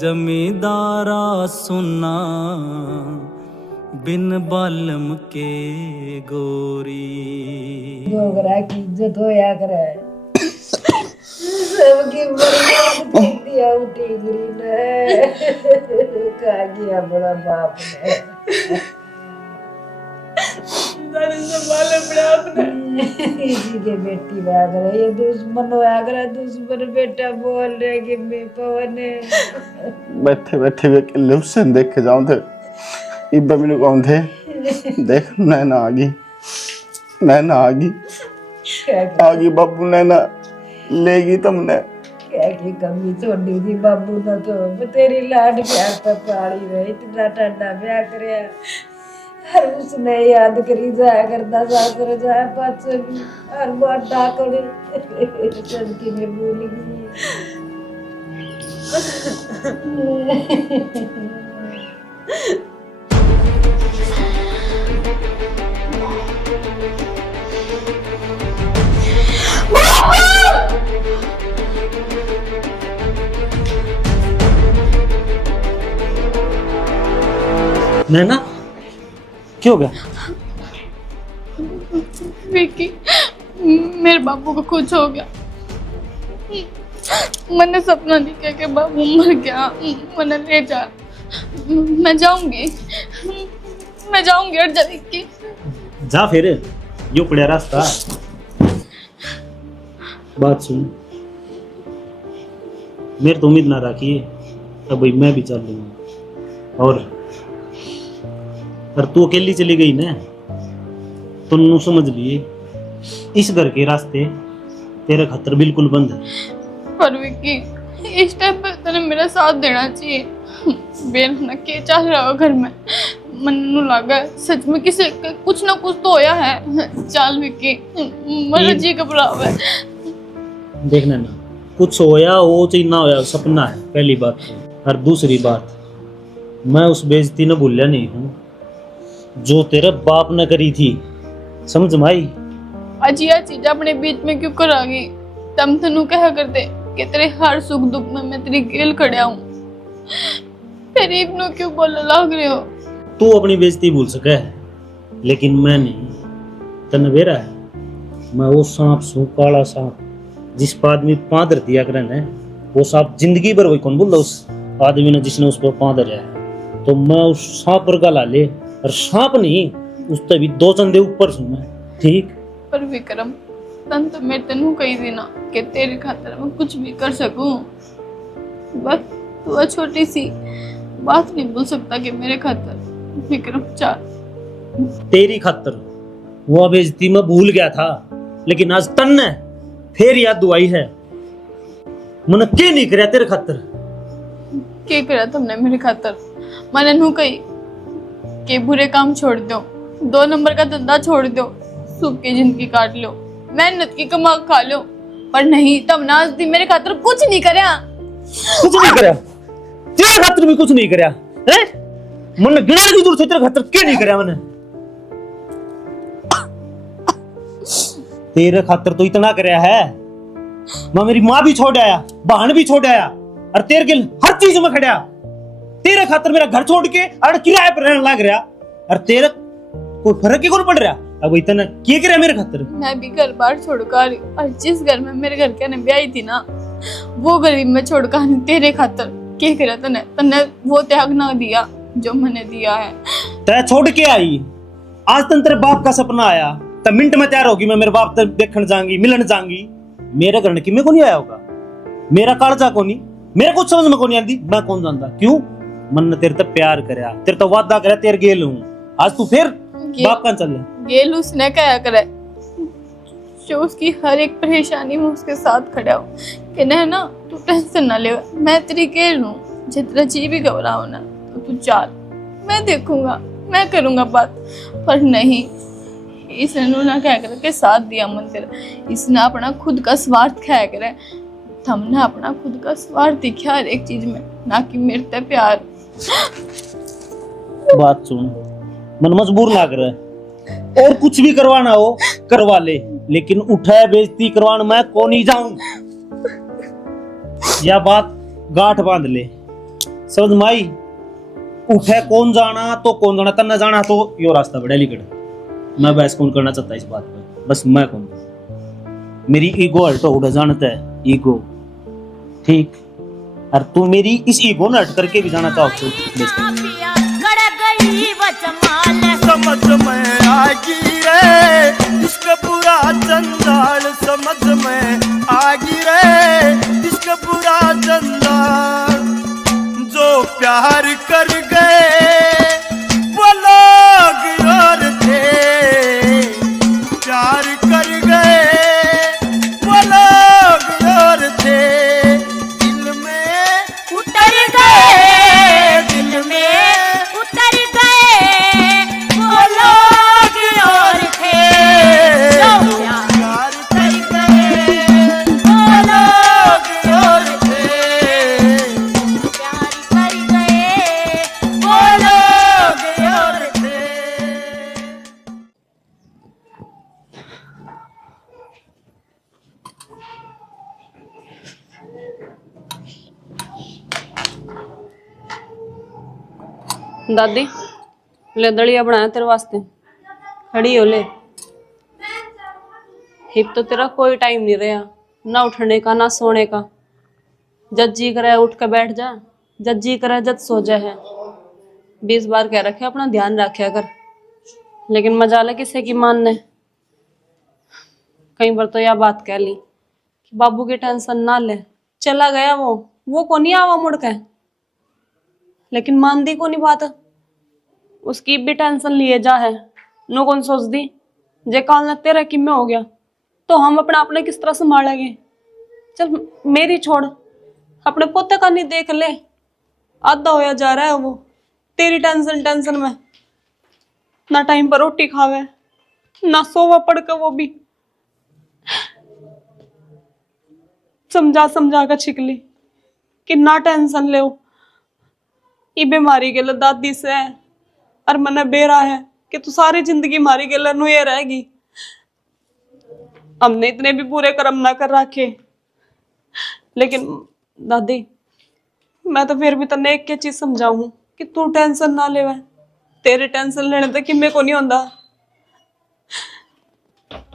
जमींदारा सुना, बिन बालम के गोरी। डोगरा की इज्जत होया करे, सबकी बर्बाद कर दिया टिगरी ने। का गया बड़ा बाप ने। इसी के बेटी भाग रही है, दुश्मन होया करे, दुश्मन बेटा बोल रहे कि मैं पवन है। बैठे बैठे वे किले हुसैन देख के जाऊं थे, इब्बा मैंने कौन थे, देख नैना आ गई, नैना आ गई बाबू, नैना लेगी तुमने। क्या की कमी छोड़ी थी बाबू ने, तो तेरी लाड प्यार पे पाली रही, इतना ठंडा ब्याह करे। हर उसने याद करी जाया करता, सासर जाए पाछे भी हर बात डाकड़े सबकी में भूल गई। नैना क्या हो गया? विक्की मेरे बाबू को कुछ हो गया। मैंने सपना देखा कि बाबू मर गया, मैंने ले जा। मैं जाऊंगी अर्जा विक्की। जा फिर, जो पड़ा रास्ता। बात सुन, मेरे तो उम्मीद ना रखिए, अब भाई मैं भी चल लूंगा। और तू अकेली चली गई ना, तो नू समझ लिए इस घर के रास्ते तेरे खतर बिल्कुल बंद है। पर विक्की, इस टाइम पे तने मेरा साथ देना चाहिए। बेन ना के चल रहा हो घर में, मन नू लगा सच में किसी कुछ ना कुछ तो होया है। चल विक्की, मेरा जी घबरावा है। देखना ना, कुछ होया हो चाहे ना होया, सपना है पहली बात। और दूसरी बात, मैं उस बेइज्जती न भूलिया नहीं हूँ जो तेरे बाप ने करी थी, समझ माई। आज यह चीज अपने बीच में क्यों करागी? तम तनु कहा करते कि तेरे हर सुख दुख में मैं तेरी गेल खड़ा हूँ, फिर इब्नो क्यों बोलने लग रहे हो? तू अपनी बेइज्जती भूल सके है, लेकिन मैं नहीं। तन बेरा है, मैं वो सांप सू, काला सांप जिस पर आदमी पाँ धर दिया करन है, वो सांप जिंदगी भर वही कौन बोल उस आदमी ने जिसने उस पर पाँ धरा है। तो मैं उस सांप पर का ला ले, और सांप नहीं, उस तक भी 2 चंदे ऊपर सू मैं, ठीक? पर विक्रम, तन तो मैं तेनू कही थी ना कि तेरे खातिर मैं कुछ भी कर सकूं। बस तू छोटी सी बात नहीं बोल सकता कि मेरे खातिर। विक्रम चल। तेरी खातिर वो बेइज्जती मैं भूल गया था, लेकिन आज तन ने फिर याद दुआई है। मैंने क्या नहीं कराया तेरे खातिर? क्या करा तुमने मेरे खातिर? मैंने नू कही कि बुरे काम छोड़ दो, 2 नंबर का धंधा छोड़ दो, सुख की जिंदगी काट लो, मेहनत की कमा खा लो, पर नहीं, तब नाज दी मेरे खातिर कुछ नहीं करया। कुछ नहीं करया? तेरे खातिर भी कुछ नहीं करया है? मन गिना की दूर से तेरे खातिर क्या नहीं करया मैंने? तेरे खातिर तो इतना करया है, मैं मेरी माँ भी छोड़ आया, बहन भी छोड़ आया, और तेरे के हर चीज में खड़ा। तेरे खातिर मेरा घर छोड़ के और किराए पर रहने लग रहा, और तेरे कोई फर्क ही कौन पड़ रहा? अब इतना क्या करे मेरे खातिर? मैं भी घर बार छोड़कर, और जिस घर में मेरे घर के ने ब्याही थी ना, वो घर भी मैं छोड़कर तेरे खातिर। क्या करे तने? तने वो त्याग ना दिया जो मैंने दिया है। तै छोड़ के आई, आज तक तेरे बाप का सपना आया, तब मिनट में तैयार होगी मैं मेरे बाप तक देखने जाऊंगी, मिलन जाऊंगी। मेरे घर की में को नहीं आया होगा, मेरा कालजा को नहीं, मेरे कुछ समझ में को नहीं आती, मैं कौन जानता? क्यों? मन ने तेरे तक प्यार करया, तेरे तो वादा करया, तेरे गेल हूँ। आज तू फिर बाप का चल रहा। गेल उसने क्या करे जो उसकी हर एक परेशानी में उसके साथ खड़ा हो कि ना तू टेंशन ना ले, मैं तेरी गेल हूँ, जितना जी भी घबराओ ना तो तू चल, मैं देखूंगा, मैं करूंगा बात। पर नहीं, इसने ना क्या करे के साथ दिया मन तेरा, इसने अपना खुद का स्वार्थ क्या करे। हमने अपना खुद का स्वार्थ दिखा हर एक चीज में, ना कि मेरे ते प्यार। बात सुन, मन मजबूर ना करे, और कुछ भी करवाना हो करवा ले, लेकिन उठे बेइज्जती करवाने मैं को नहीं जाऊं। या बात गांठ बांध ले, समझ माई। उठे कौन जाना तो कौन जाना, तन्ना जाना तो यो रास्ता बड़ा लिकड़। मैं बहस कौन करना चाहता इस बात पे, बस मैं कौन। मेरी ईगो हल्टो उड़ जानता है, ईगो, ठीक? और तू मेरी इस ईगो ने हट करके भी जाना चाहो तो समझ में आगी रे इसका बुरा जंजाल, समझ में आगी रे इसका बुरा जंजाल। जो प्यार कर गए वो लोग और थे, प्यार कर गए वो लोग और थे, दिल में उतर गए, दिल में उतर गए वो लोग और थे, जो प्यार कर गए वो लोग और थे, प्यार कर गए वो लोग और थे। दादी ले दलिया बनाया तेरे वास्ते, खड़ी हो ले। हिप तो तेरा कोई टाइम नहीं रहा, ना उठने का ना सोने का। जब जी करे उठ के बैठ जा, जब जी करे जब सो जा है। 20 बार कह रखे अपना ध्यान रखा कर, लेकिन मजाला किसे की मानने। कई बार तो यह बात कह ली कि बाबू की टेंशन ना ले, चला गया वो को नहीं आवा मुड़ के, लेकिन मान दी को नहीं बात। उसकी भी टेंशन लिए जा है, नो कौन सोच दी जे काल न तेरा किम में हो गया तो हम अपने आपने किस तरह संभालेंगे। चल मेरी छोड़, अपने पोते का नहीं देख ले, आधा होया जा रहा है वो तेरी टेंशन में, ना टाइम पर रोटी खावे ना सोवा पड़ के, वो भी समझा कर छिकली कि ना टेंशन ले, ये बीमारी के लिए दादी से है और मने बेरा है कि तू सारी जिंदगी मारी के लिए नुए रहेगी। हमने इतने भी पूरे कर्म ना कर रखे, लेकिन दादी मैं तो फिर भी तन्ने एक के चीज समझाऊं कि तू टेंशन ना ले, तेरे टेंशन लेने तक कि मेरे को नहीं होता।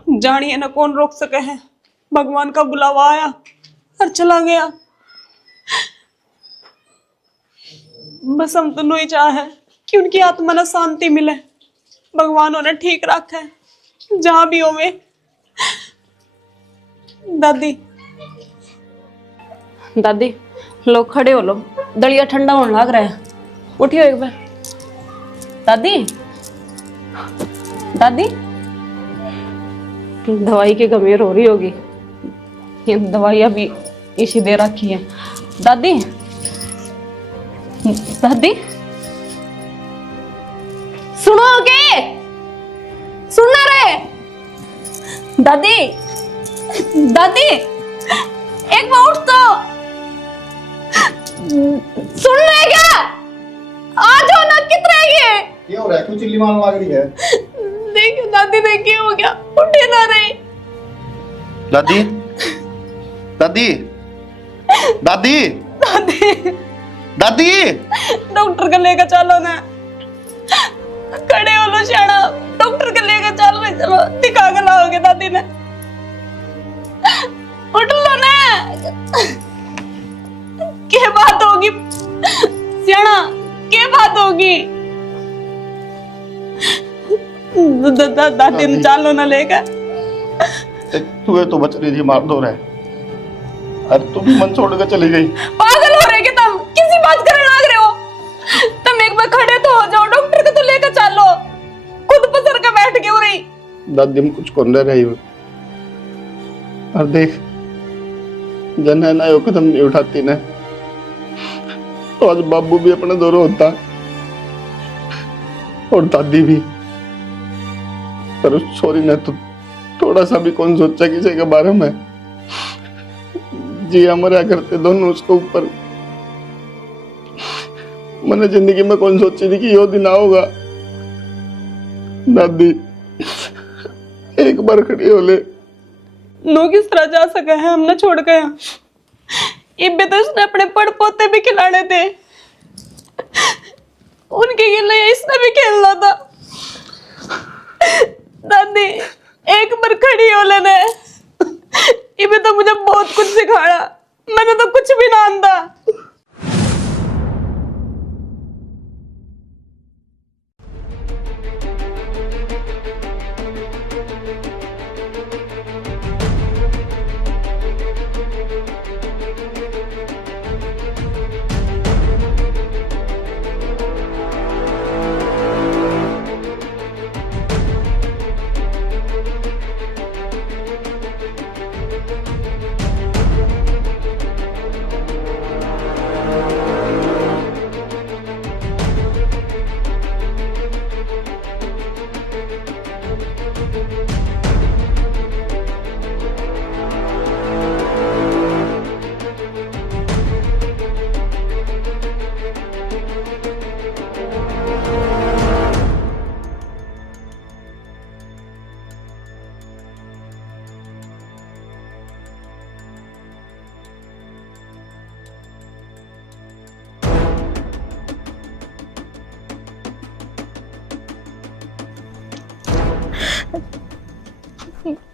जानिए ना कौन रोक सके है, भगवान का बुलावा आया और चला गया। बस हम तो नहीं चाहे कि उनकी आत्मा ना शांति मिले, भगवान उन्हें ठीक रखा है जहां भी हो वे। दादी लोग खड़े हो लो, दलिया ठंडा होने लग रहा है, उठियो एक बार। दादी दवाई की गमीर हो रही होगी, ये दवाई अभी इसी दे रखी है। दादी सुनोगे, सुनना रहे? दादी एक बार उठ तो सुन रहे क्या? आ जाओ ना, कितना ये क्या हो रहा है? क्यों चिल्ली मारने लग रही है? देखियो दादी ने क्या हो गया, उठे ना रही। दादी दादी दादी दादी डॉक्टर को लेकर चलो ना, खड़े हो लो शाना, डॉक्टर को लेकर चल रहे, चलो दिखा कर लाओगे दादी ने, उठ लो ना। क्या बात होगी सियाना, क्या बात होगी? दादी ने चालो ना लेकर। तू तो बच रही थी, मार दो रहे, अरे तुम मन छोड़ कर चली गई। पागल हो रहे कि तुम, किसी बात करने लग रहे हो? तुम एक बार खड़े तो हो जाओ, डॉक्टर को तो लेकर चलो, खुद पसर के बैठ के हो रही। दादी में कुछ कौन रही हो, और देख जन है ना यो कदम नहीं उठाती ने, तो आज बाबू भी अपने दौर होता और दादी भी, पर उस छोरी ने तो थोड़ा सा भी कौन सोचा किसी के बारे में। जी हमारे करते दोनों उसके ऊपर, मैंने जिंदगी में कौन सोची थी कि यो दिन आओगा। दादी एक बार खड़ी हो ले, नो किस तरह जा सका है, हमने छोड़ गया। इब्बे तो उसने अपने पड़ पोते भी खिलाने थे, उनके लिए इसने भी खेलना था। दादी एक बार खड़ी हो लेने, इब्बे तो मुझे बहुत कुछ सिखाया, मैंने तो कुछ भी ना आंदा।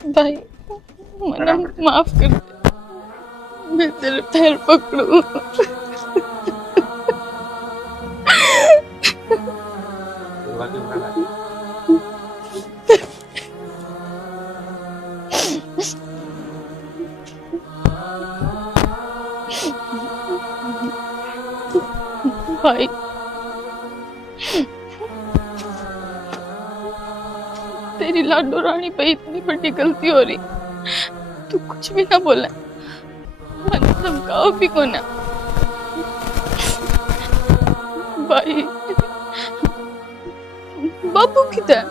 भाई मना माफ कर दे, मैं तेरे पैर पकड़ू। भाई तेरी लाडो रानी पे इतनी बड़ी गलती हो रही, तू कुछ भी ना बोला, मैंने धमकाओ भी को ना। भाई बाबू किधर?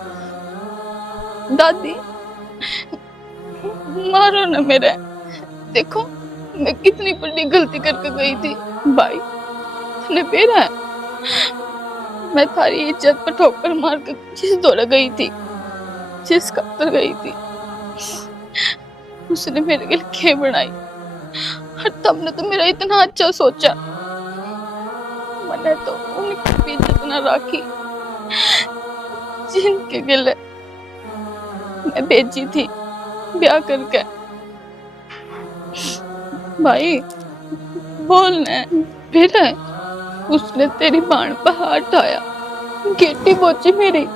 दादी मारो ना मेरे, देखो मैं कितनी बड़ी गलती करके गई थी। भाई तूने बेरा है, मैं थारी इज्जत पर ठोकर मार के जिस दौड़ गई थी, जिस खातर गई थी, उसने मेरे लिए क्या बनाई, और तुमने तो मेरा इतना अच्छा सोचा, मैंने तो उनकी भी इज्जत ना रखी जिनके गिले मैं भेजी थी ब्याह करके। भाई बोलना फिर है, उसने तेरी बाण पर हाथ उठाया, गेटी पहुंची मेरी,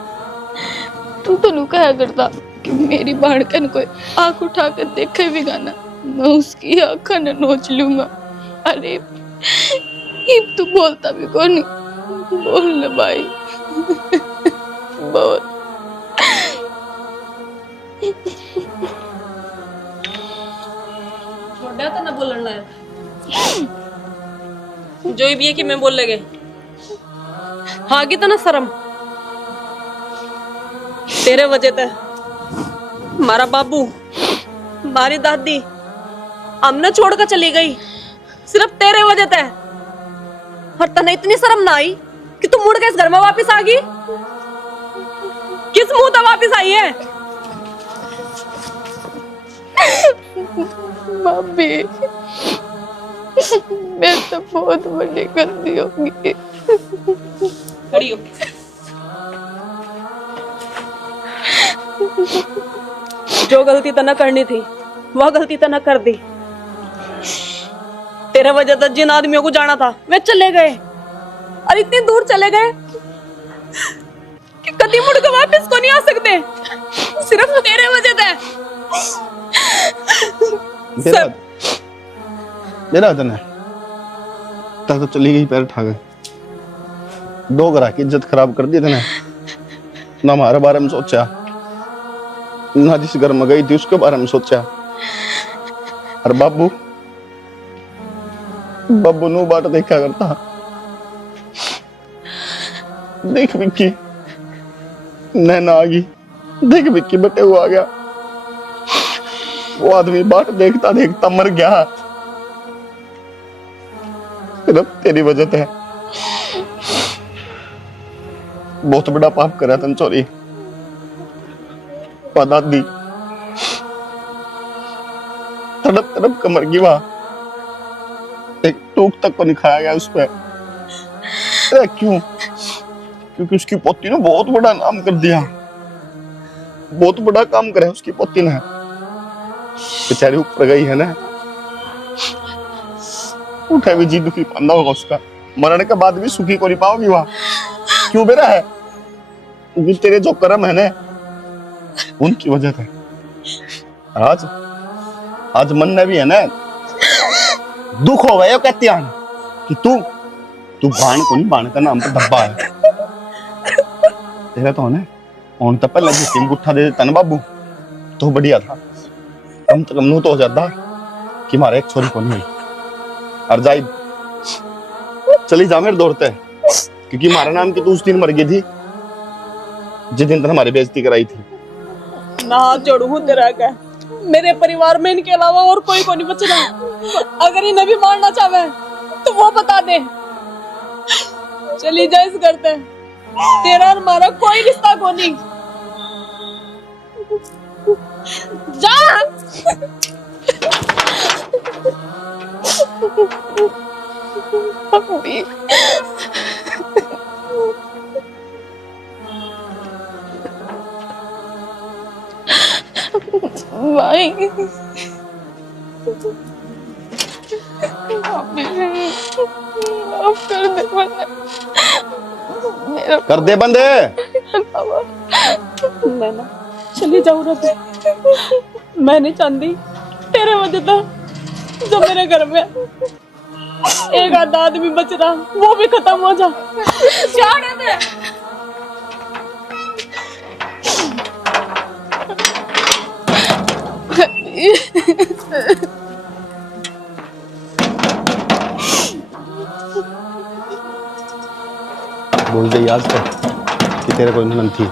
तू तो नु कहा करता कि मेरी बाण कन कोई आंख उठा कर देखे भी गाना, मैं उसकी आंखों ने नोच लूंगा। अरे इब तू बोलता भी कौन नहीं, बोल ना भाई बोल। छोड़ा था ना बोलना है, जो भी है कि मैं बोल लगे हाँ की तो ना शर्म, तेरे वजह से हमारा बाबू हमारी दादी हमने छोड़कर चली गई, सिर्फ तेरे वजह से। और तने इतनी शर्म ना आई कि तू मुड़ के इस घर में वापस आ गई? किस मुंह से वापस आई है? मम्मी मैं तो बहुत बड़ी गलती होगी। खड़ी हो। जो गलती तो न करनी थी वह गलती तो न कर दी। तेरे वजह से जिन आदमियों को जाना था वे चले गए, और इतनी दूर चले गए कि कभी मुड़ के वापस को नहीं आ सकते, सिर्फ तेरे वजह से। मेरा वजन है, तो चली गई पैर उठा गए, दो घरा की इज्जत खराब कर दी तूने, ना हमारे बारे में सोचा, ना जिस घर में गई थी उसके बारे में सोचा। और बाबू नू बाट देखा करता, देख विक्की नैना आ गई, देख विक्की बटे हुआ आ गया, वो आदमी बाट देखता देखता मर गया, सिर्फ तेरी वजह से। बहुत बड़ा पाप करा तन चोरी, दादी तड़प तड़प कर मर गई, वहां एक टूक तक को नहीं खाया गया उस पर। क्यों? क्योंकि उसकी पोती ने बहुत बड़ा नाम कर दिया, बहुत बड़ा काम करे उसकी पोती ने, बेचारी ऊपर गई है ना, उठे भी जी दुखी पंदा होगा उसका, मरने के बाद भी सुखी को नहीं पाओगी वहां। क्यों बेरा है? क्योंकि तेरे जो कर्म है ना उनकी वजह से आज मन में भी है ना दुख हो गया, कहती है कि तू बाण को नहीं, बाण का नाम तो डब्बा है तेरा तो है ना, तो पहले जिसकी अंगूठा दे देता ना बाबू तो बढ़िया था, कम तो कम नू तो हो जाता कि हमारे एक छोरी को नहीं। और जाई चली जा मेरे दौड़ते, क्योंकि हमारा नाम की तू उस दिन मर गई थी जिस दिन तक हमारी बेइज्जती कराई थी। मैं हाथ जोड़ू हूँ तेरा आगे, मेरे परिवार में इनके अलावा और कोई को नहीं बचना। अगर इन्हें भी मारना चाहे तो वो बता दे, चली जा इस घर से, तेरा और हमारा कोई रिश्ता को नहीं। जा अभी भाई माफ कर दे, मेरा कर दे बंदे। मैं ना चली जाऊँ रते, मैं नहीं चाहती तेरे वजह से जो मेरे घर में एक आधा आदमी बच रहा, वो भी खत्म हो जा। जाने दे। भूल गई आज तक कि तेरे कोई ननद थी।